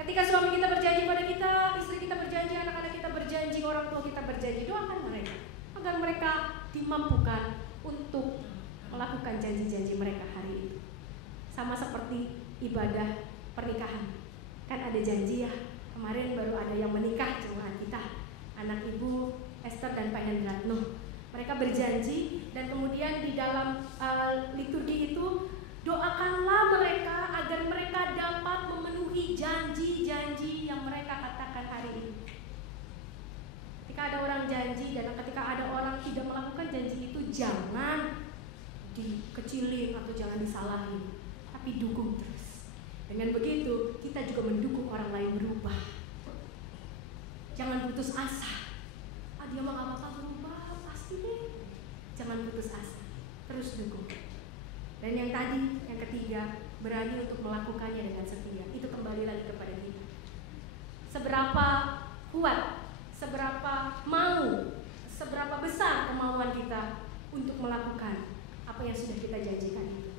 Ketika suami kita berjanji pada kita, istri kita berjanji, anak-anak kita berjanji, orang tua kita berjanji, doakan mereka agar mereka dimampukan untuk melakukan janji-janji mereka hari itu. Sama seperti ibadah pernikahan, kan ada janji ya. Kemarin baru ada yang menikah jemaat kita, anak Ibu Esther dan Pak Hendratno. Mereka berjanji dan kemudian di dalam liturgi itu doakanlah mereka agar mereka dapat memenuhi janji-janji yang mereka katakan hari ini. Ketika ada orang janji dan ketika ada orang tidak melakukan janji itu, jangan dikecilin atau jangan disalahin, tapi dukung terus. Dengan begitu kita juga mendukung orang lain berubah. Jangan putus asa. Dia mah gak bakal berubah, pasti deh. Jangan putus asa, terus dukung. Dan yang tadi, yang ketiga, berani untuk melakukannya dengan setia. Itu kembali lagi kepada kita. Seberapa kuat, seberapa mau, seberapa besar kemauan kita untuk melakukan apa yang sudah kita janjikan itu.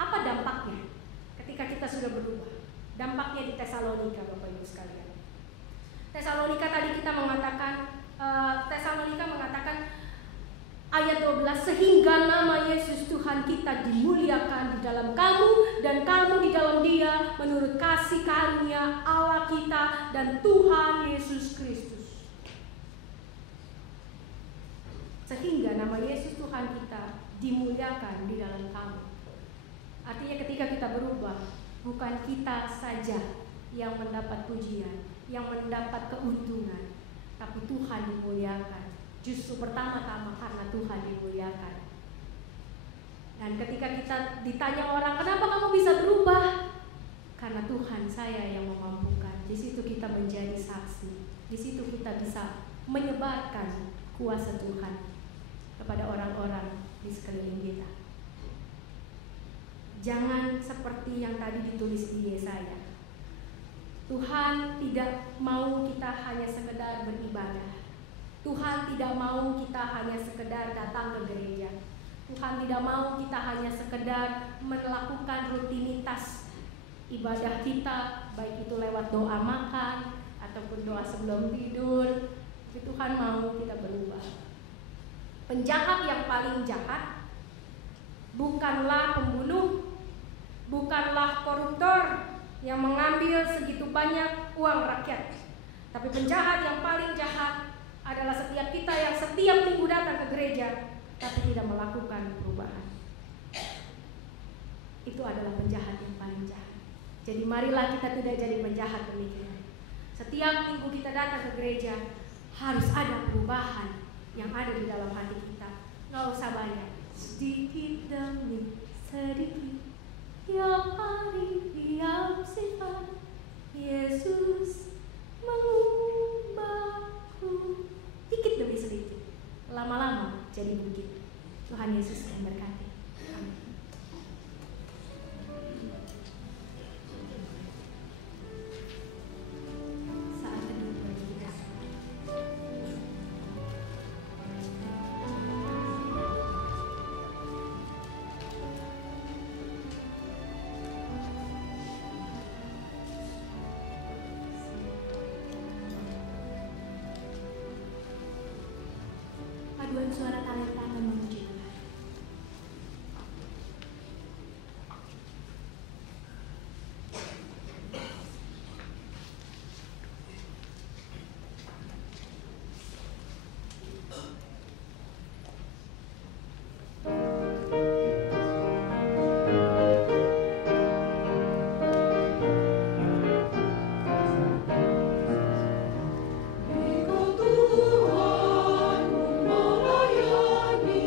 Apa dampaknya ketika kita sudah berubah? Dampaknya di Tesalonika, Bapak Ibu sekalian. Tesalonika tadi kita mengatakan, ayat 12, sehingga nama Yesus Tuhan kita dimuliakan di dalam kamu dan kamu di dalam Dia menurut kasih karunia Allah kita dan Tuhan Yesus Kristus. Sehingga nama Yesus Tuhan kita dimuliakan di dalam kamu. Artinya ketika kita berubah, bukan kita saja yang mendapat pujian, yang mendapat keuntungan, tapi Tuhan dimuliakan. Justru pertama-tama karena Tuhan dimuliakan. Dan ketika kita ditanya orang, kenapa kamu bisa berubah? Karena Tuhan saya yang memampukan. Di situ kita menjadi saksi. Di situ kita bisa menyebarkan kuasa Tuhan kepada orang-orang di sekeliling kita. Jangan seperti yang tadi ditulis di Yesaya. Tuhan tidak mau kita hanya sekedar beribadah. Tuhan tidak mau kita hanya sekedar datang ke gereja. Tuhan tidak mau kita hanya sekedar melakukan rutinitas ibadah kita, baik itu lewat doa makan ataupun doa sebelum tidur. Tapi Tuhan mau kita berubah. Penjahat yang paling jahat bukanlah pembunuh, bukanlah koruptor yang mengambil segitu banyak uang rakyat. Tapi penjahat yang paling jahat adalah setiap kita yang setiap minggu datang ke gereja tapi tidak melakukan perubahan. Itu adalah penjahat yang paling jahat. Jadi marilah kita tidak jadi penjahat demikian. Setiap minggu kita datang ke gereja harus ada perubahan yang ada di dalam hati kita. Nggak usah banyak, sedikit demi sedikit, tiap hari, tiap sifat Yesus mengubahku. Dikit demi sedikit. jadi bukit. Tuhan Yesus memberkati. Amin. Saat teduh bagi kita semua. Paduan suara talenta akan memuji Tuhan. Engkau Tuhan melayani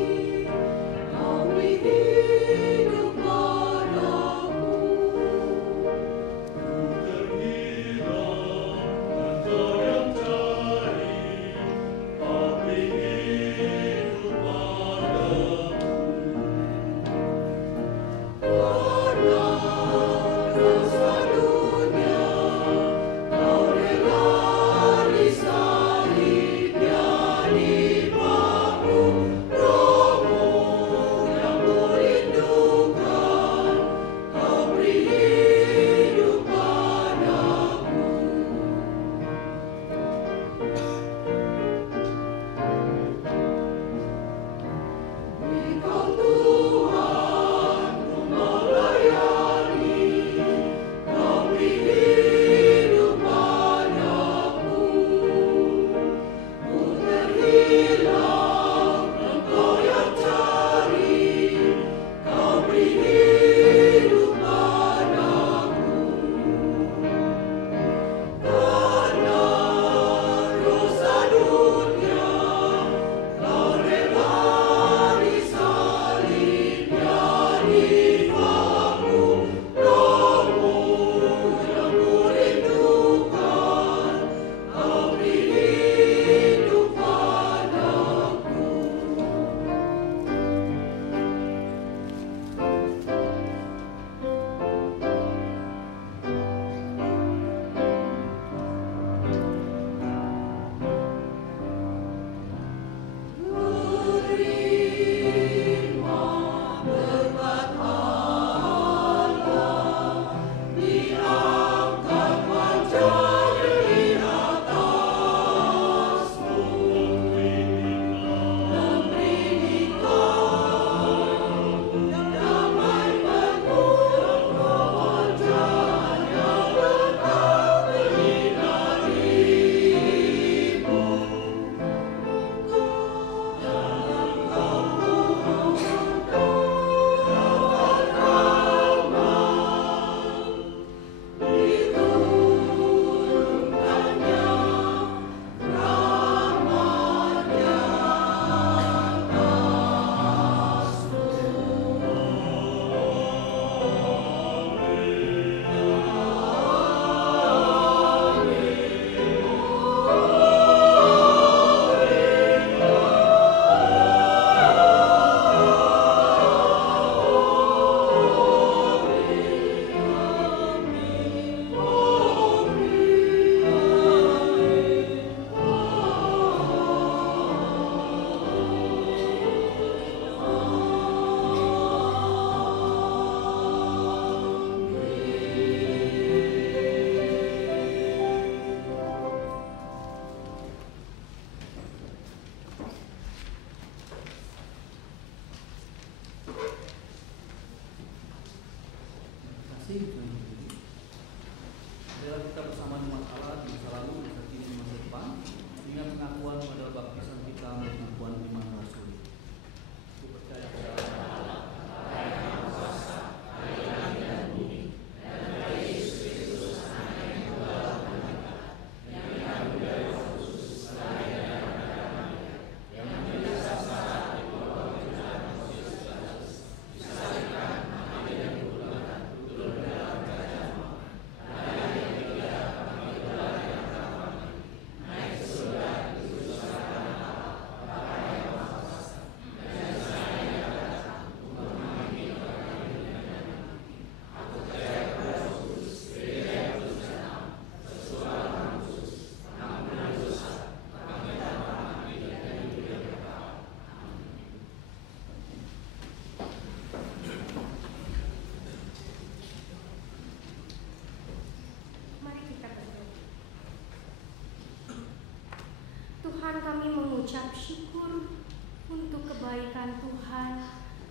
Tuhan, kami mengucap syukur untuk kebaikan Tuhan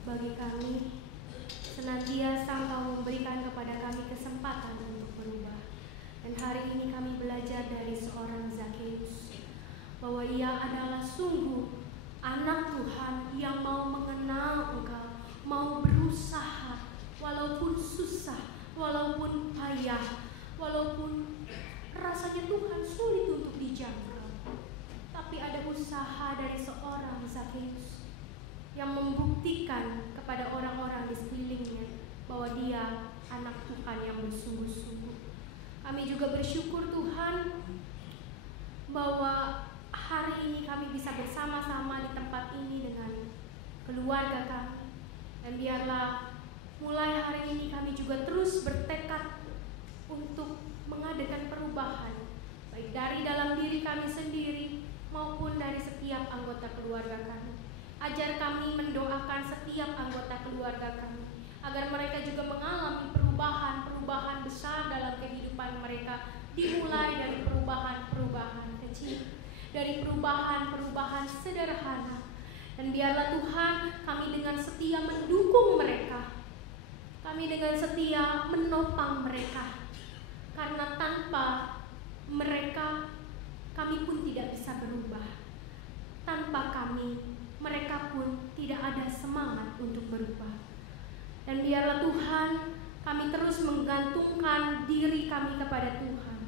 bagi kami. Senantiasa Engkau memberikan kepada kami kesempatan untuk berubah. Dan hari ini kami belajar dari seorang Zakheus bahwa ia adalah sungguh anak Tuhan yang mau mengenal Engkau, mau berusaha walaupun susah, walaupun payah, walaupun rasanya Tuhan sulit untuk dijangkau. Tapi ada usaha dari seorang Zakheus yang membuktikan kepada orang-orang di sekelilingnya bahwa dia anak Tuhan yang bersungguh-sungguh. Kami juga bersyukur Tuhan bahwa hari ini kami bisa bersama-sama di tempat ini dengan keluarga kami. Dan biarlah mulai hari ini kami juga terus bertekad untuk mengadakan perubahan, baik dari dalam diri kami sendiri maupun dari setiap anggota keluarga kami. Ajar kami mendoakan setiap anggota keluarga kami agar mereka juga mengalami perubahan-perubahan besar dalam kehidupan mereka, dimulai dari perubahan-perubahan kecil, dari perubahan-perubahan sederhana. Dan biarlah Tuhan kami dengan setia mendukung mereka, kami dengan setia menopang mereka, karena tanpa mereka kami pun tidak bisa berubah. Tanpa kami, mereka pun tidak ada semangat untuk berubah. Dan biarlah Tuhan, kami terus menggantungkan diri kami kepada Tuhan.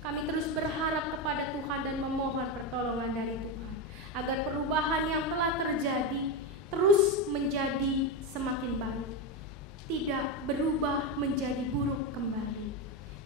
Kami terus berharap kepada Tuhan dan memohon pertolongan dari Tuhan, agar perubahan yang telah terjadi terus menjadi semakin baik, tidak berubah menjadi buruk kembali.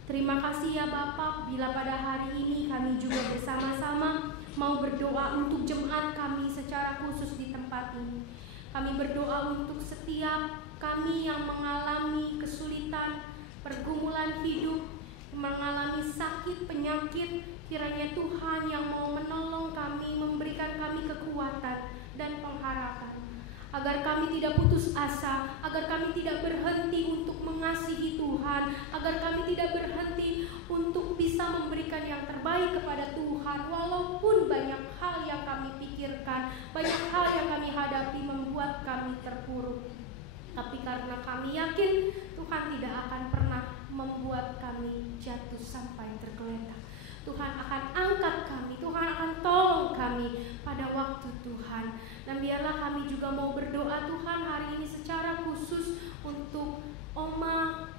Terima kasih ya Bapak, bila pada hari ini kami juga bersama-sama mau berdoa untuk jemaat kami secara khusus di tempat ini. Kami berdoa untuk setiap kami yang mengalami kesulitan, pergumulan hidup, mengalami sakit, penyakit. Kiranya Tuhan yang mau menolong kami, memberikan kami kekuatan dan pengharapan, agar kami tidak putus asa, agar kami tidak berhenti untuk mengasihi Tuhan, agar kami tidak berhenti untuk bisa memberikan yang terbaik kepada Tuhan, walaupun banyak hal yang kami pikirkan, banyak hal yang kami hadapi membuat kami terpuruk. Tapi karena kami yakin Tuhan tidak akan pernah membuat kami jatuh sampai tergeletak. Tuhan akan angkat kami, Tuhan akan tolong kami pada waktu Tuhan. Dan biarlah kami juga mau berdoa Tuhan hari ini secara khusus untuk Oma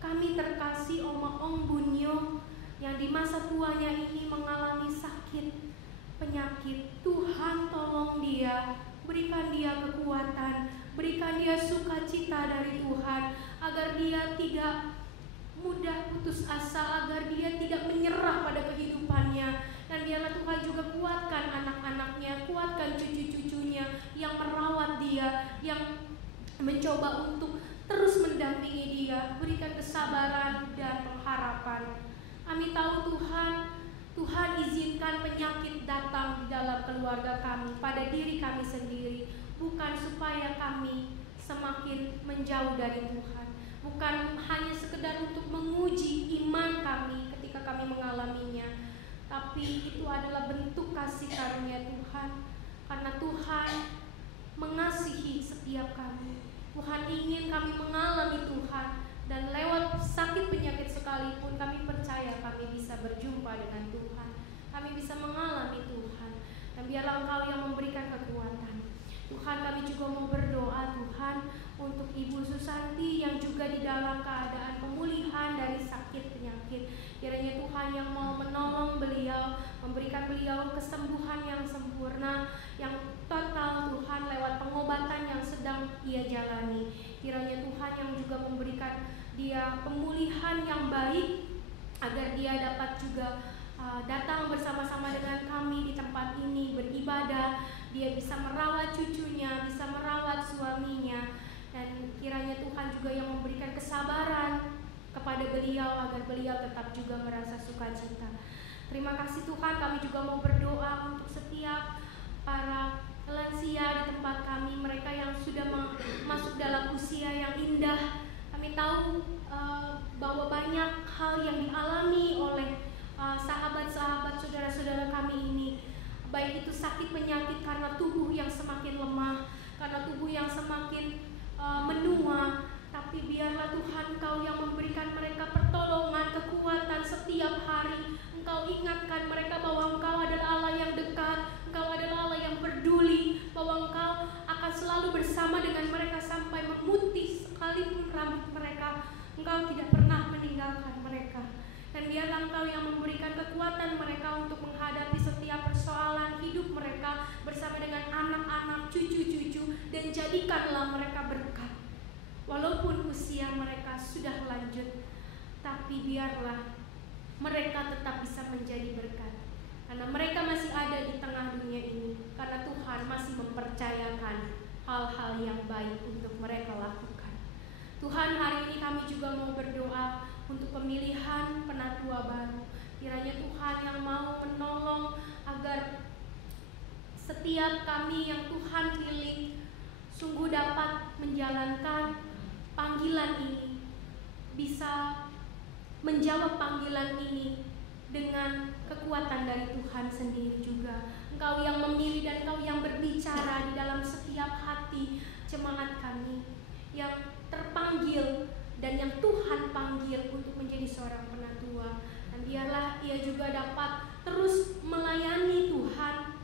kami terkasih, Oma Ong Bunyo, yang di masa tuanya ini mengalami sakit, penyakit. Tuhan tolong dia, berikan dia kekuatan, berikan dia sukacita dari Tuhan, agar dia tidak mudah putus asa, agar dia tidak menyerah pada kehidupannya. Dan biarlah Tuhan juga kuatkan anak-anaknya, kuatkan cucu-cucunya yang merawat dia, yang mencoba untuk terus mendampingi dia. Berikan kesabaran dan pengharapan. Kami tahu Tuhan izinkan penyakit datang di dalam keluarga kami, pada diri kami sendiri, bukan supaya kami semakin menjauh dari Tuhan, bukan hanya sekedar untuk menguji iman kami ketika kami mengalaminya, tapi itu adalah bentuk kasih karunia Tuhan, karena Tuhan mengasihi setiap kami. Tuhan ingin kami mengalami Tuhan, dan lewat sakit penyakit sekalipun kami percaya kami bisa berjumpa dengan Tuhan, kami bisa mengalami Tuhan. Dan biarlah Engkau yang memberikan kekuatan. Tuhan, kami juga mau berdoa Tuhan untuk Ibu Susanti yang juga di dalam keadaan pemulihan dari sakit penyakit. Kiranya Tuhan yang mau menolong beliau, memberikan beliau kesembuhan yang sempurna, yang total Tuhan, lewat pengobatan yang sedang ia jalani. Kiranya Tuhan yang juga memberikan dia pemulihan yang baik, agar dia dapat juga datang bersama-sama dengan kami di tempat ini beribadah. Dia bisa merawat cucunya, bisa merawat suaminya, dan kiranya Tuhan juga yang memberikan kesabaran kepada beliau agar beliau tetap juga merasa sukacita. Terima kasih Tuhan, kami juga mau berdoa untuk setiap para lansia di tempat kami, mereka yang sudah masuk dalam usia yang indah. Kami tahu bahwa banyak hal yang dialami oleh sahabat-sahabat saudara-saudara kami ini, baik itu sakit penyakit karena tubuh yang semakin lemah, karena tubuh yang semakin menua. Tapi biarlah Tuhan Engkau yang memberikan mereka pertolongan, kekuatan setiap hari. Engkau ingatkan mereka bahwa Engkau adalah Allah yang dekat, Engkau adalah Allah yang peduli, bahwa Engkau akan selalu bersama dengan mereka sampai memutih sekalipun rambut mereka. Engkau tidak pernah meninggalkan mereka. Dan biarlah Engkau yang memberikan kekuatan mereka untuk menghadapi setiap persoalan hidup mereka bersama dengan anak-anak, cucu-cucu, dan jadikanlah mereka berkat. Walaupun usia mereka sudah lanjut, tapi biarlah mereka tetap bisa menjadi berkat. Karena mereka masih ada di tengah dunia ini, karena Tuhan masih mempercayakan hal-hal yang baik untuk mereka lakukan. Tuhan, hari ini kami juga mau berdoa untuk pemilihan penatua baru. Kiranya Tuhan yang mau menolong agar setiap kami yang Tuhan pilih sungguh dapat menjalankan panggilan ini, bisa menjawab panggilan ini dengan kekuatan dari Tuhan sendiri juga. Engkau yang memilih dan Engkau yang berbicara di dalam setiap hati jemaat kami yang terpanggil dan yang Tuhan panggil untuk menjadi seorang penatua. Dan biarlah ia juga dapat terus melayani Tuhan.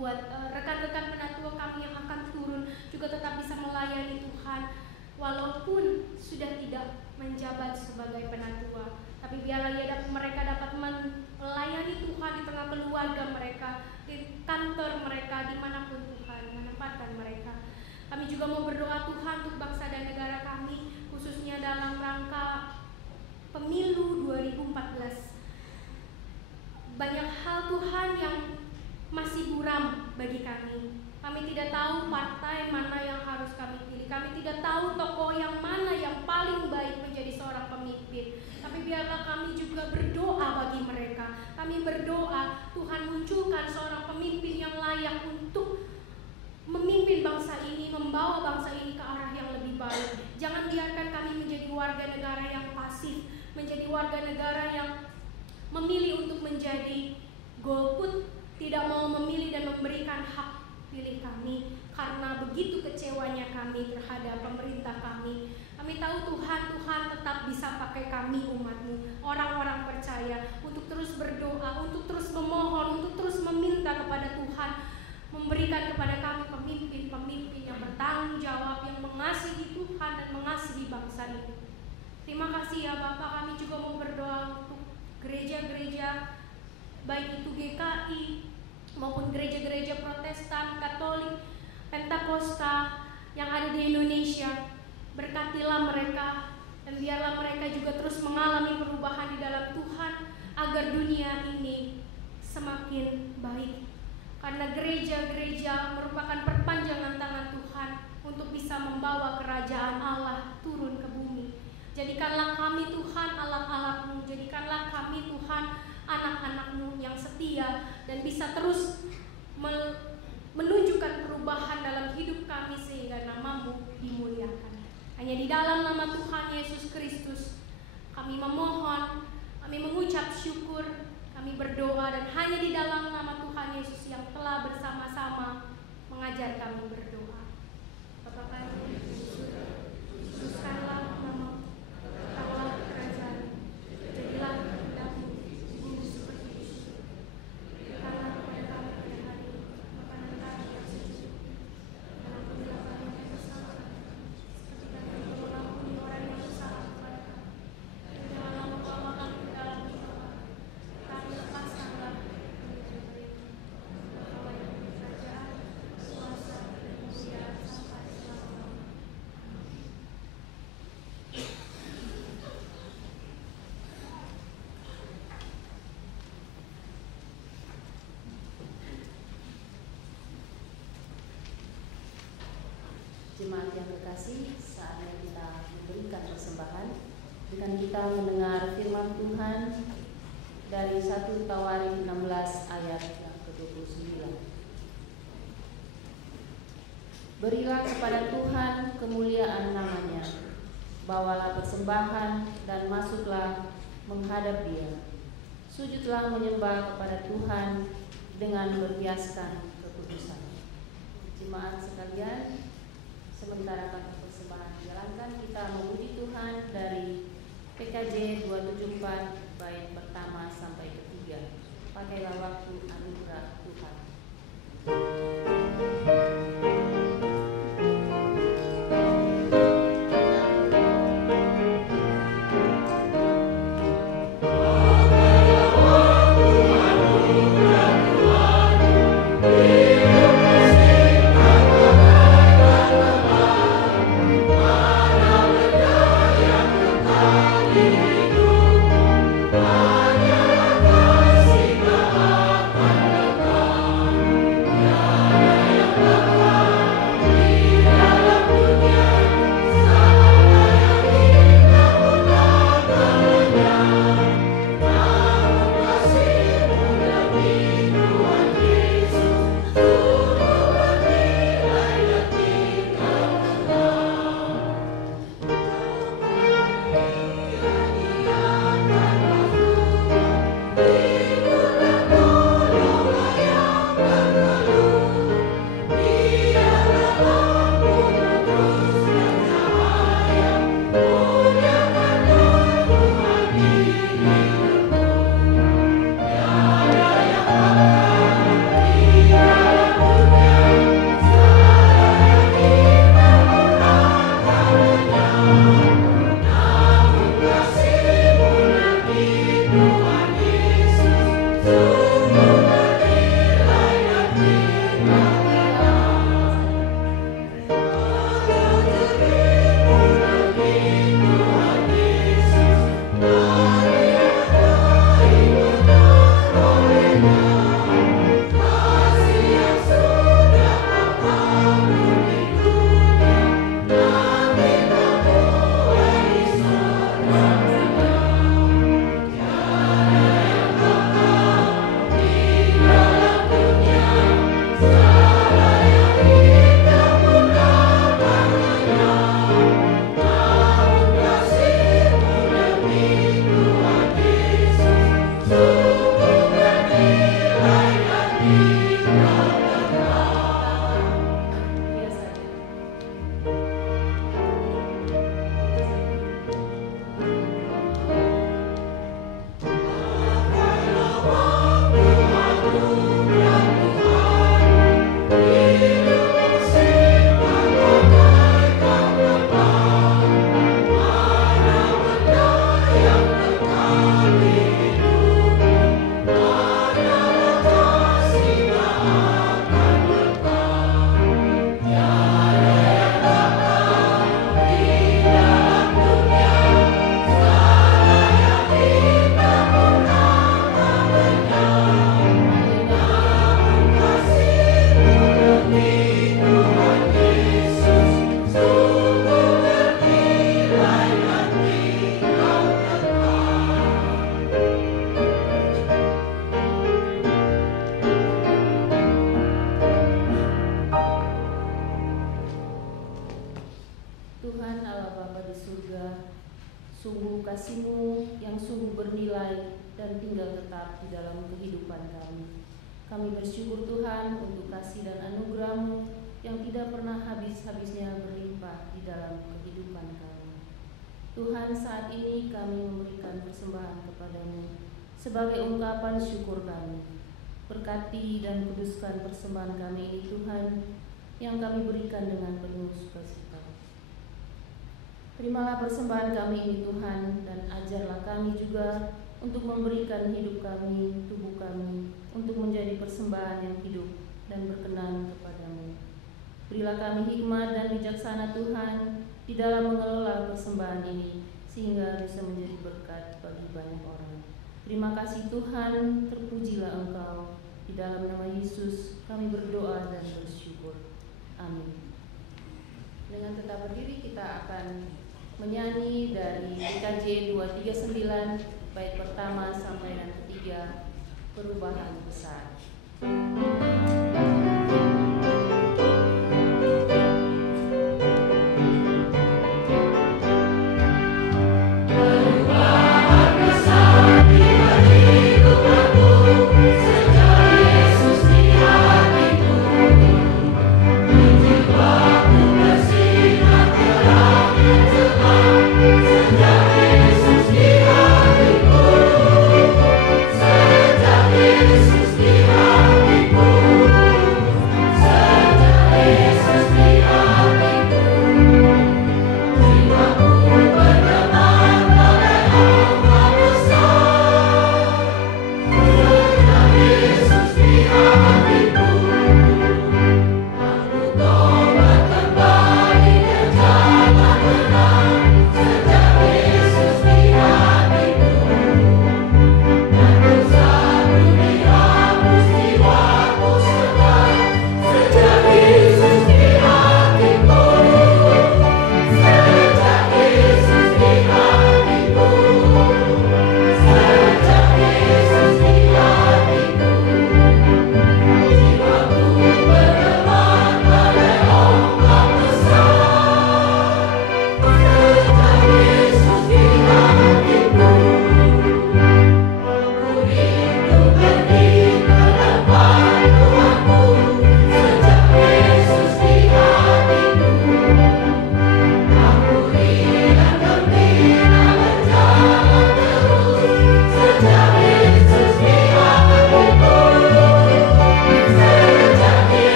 Buat rekan-rekan penatua kami yang akan turun juga tetap bisa melayani Tuhan walaupun sudah tidak menjabat sebagai penatua. Tapi biarlah mereka dapat melayani Tuhan di tengah keluarga mereka, di kantor mereka, dimanapun Tuhan menempatkan mereka. Kami juga mau berdoa Tuhan untuk bangsa dan negara kami, khususnya dalam rangka pemilu 2014. Banyak hal Tuhan yang masih buram bagi kami. Kami tidak tahu partai mana yang harus kami pilih. Kami tidak tahu tokoh yang mana yang paling baik menjadi seorang pemimpin. Tapi biarlah kami juga berdoa bagi mereka. Kami berdoa Tuhan munculkan seorang pemimpin yang layak untuk memimpin bangsa ini, membawa bangsa ini ke arah yang lebih baik. Jangan biarkan kami menjadi warga negara yang pasif, menjadi warga negara yang memilih untuk menjadi golput, tidak mau memilih dan memberikan hak pilih kami, karena begitu kecewanya kami terhadap pemerintah kami. Kami tahu Tuhan tetap bisa pakai kami umat-Mu, orang-orang percaya, untuk terus berdoa, untuk terus memohon, untuk terus meminta kepada Tuhan memberikan kepada kami pemimpin-pemimpin yang bertanggung jawab, yang mengasihi Tuhan dan mengasihi bangsa ini. Terima kasih ya Bapak. Kami juga mau berdoa untuk gereja-gereja, baik itu GKI maupun gereja-gereja Protestan, Katolik, Pentakosta yang ada di Indonesia. Berkatilah mereka dan biarlah mereka juga terus mengalami perubahan di dalam Tuhan agar dunia ini semakin baik. Karena gereja-gereja merupakan perpanjangan tangan Tuhan untuk bisa membawa kerajaan Allah turun ke bumi. Jadikanlah kami Tuhan alat-alat-Mu, jadikanlah kami Tuhan anak-anak-Mu yang setia dan bisa terus menunjukkan perubahan dalam hidup kami sehingga nama-Mu dimuliakan. Hanya di dalam nama Tuhan Yesus Kristus kami memohon, kami mengucap syukur, kami berdoa, dan hanya di dalam nama Tuhan Yesus yang telah bersama-sama mengajar kami berdoa. Bapa kami yang di surga, kuduskanlah nama-Mu, datanglah kerajaan-Mu, jadilah kehendak-Mu di bumi seperti di surga. Berikanlah kepada kami pada hari ini makanan kami yang secukupnya, dan ampunilah kami yang bersalah kami, seperti kami juga mengampuni orang yang bersalah kepada kami. Dan janganlah membawa kami ke dalam pencobaan, tapi lepaskanlah dari yang baik. Engkau yang punya kerajaan, kuasa, dan kemuliaan sampai selama-lamanya. Jemaat yang terkasih, saatnya kita memberikan persembahan dengan kita mendengar firman Tuhan dari 1 Tawarik 16 ayat yang ke-29. Berilah kepada Tuhan kemuliaan namanya, bawalah persembahan dan masuklah menghadap Dia. Sujudlah menyembah kepada Tuhan, dengan berhiaskan kekudusan. Jemaat sekalian, sementara kami persembahan dijalankan, kita memuji Tuhan dari PKJ 274 bait pertama sampai ketiga. Pakailah waktu anugerah Tuhan. Tuhan Allah Bapa di surga, sungguh kasih-Mu yang sungguh bernilai dan tinggal tetap di dalam kehidupan kami. Kami bersyukur Tuhan untuk kasih dan anugerah-Mu yang tidak pernah habis-habisnya berlimpah di dalam kehidupan kami. Tuhan, saat ini kami memberikan persembahan kepada-Mu sebagai ungkapan syukur kami. Berkati dan kuduskan persembahan kami ini Tuhan, yang kami berikan dengan penuh sukacita. Terimalah persembahan kami ini Tuhan, dan ajarlah kami juga untuk memberikan hidup kami, tubuh kami, untuk menjadi persembahan yang hidup dan berkenan kepada-Mu. Berilah kami hikmat dan bijaksana Tuhan di dalam mengelola persembahan ini, sehingga bisa menjadi berkat bagi banyak orang. Terima kasih Tuhan, terpujilah Engkau. Di dalam nama Yesus kami berdoa dan bersyukur. Amin. Dengan tetap berdiri kita akan menyanyi dari PKJ 239 bait pertama sampai yang ketiga, Perubahan Besar. Perubahan besar di hidup aku sejak Yesus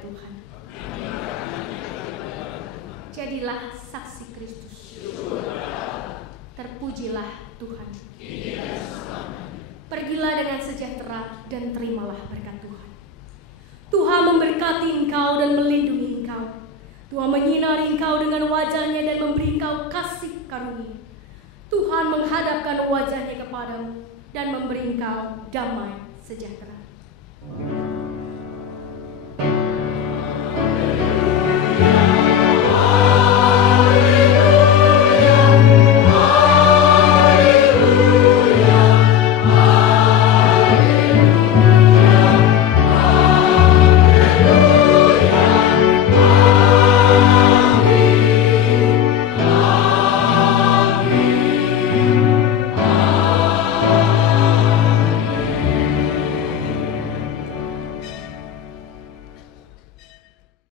Tuhan. Jadilah saksi Kristus. Terpujilah Tuhan. Pergilah dengan sejahtera dan terimalah berkat Tuhan. Tuhan memberkati engkau dan melindungi engkau. Tuhan menyinari engkau dengan wajah-Nya dan memberi engkau kasih karunia. Tuhan menghadapkan wajah-Nya kepadamu dan memberi engkau damai sejahtera.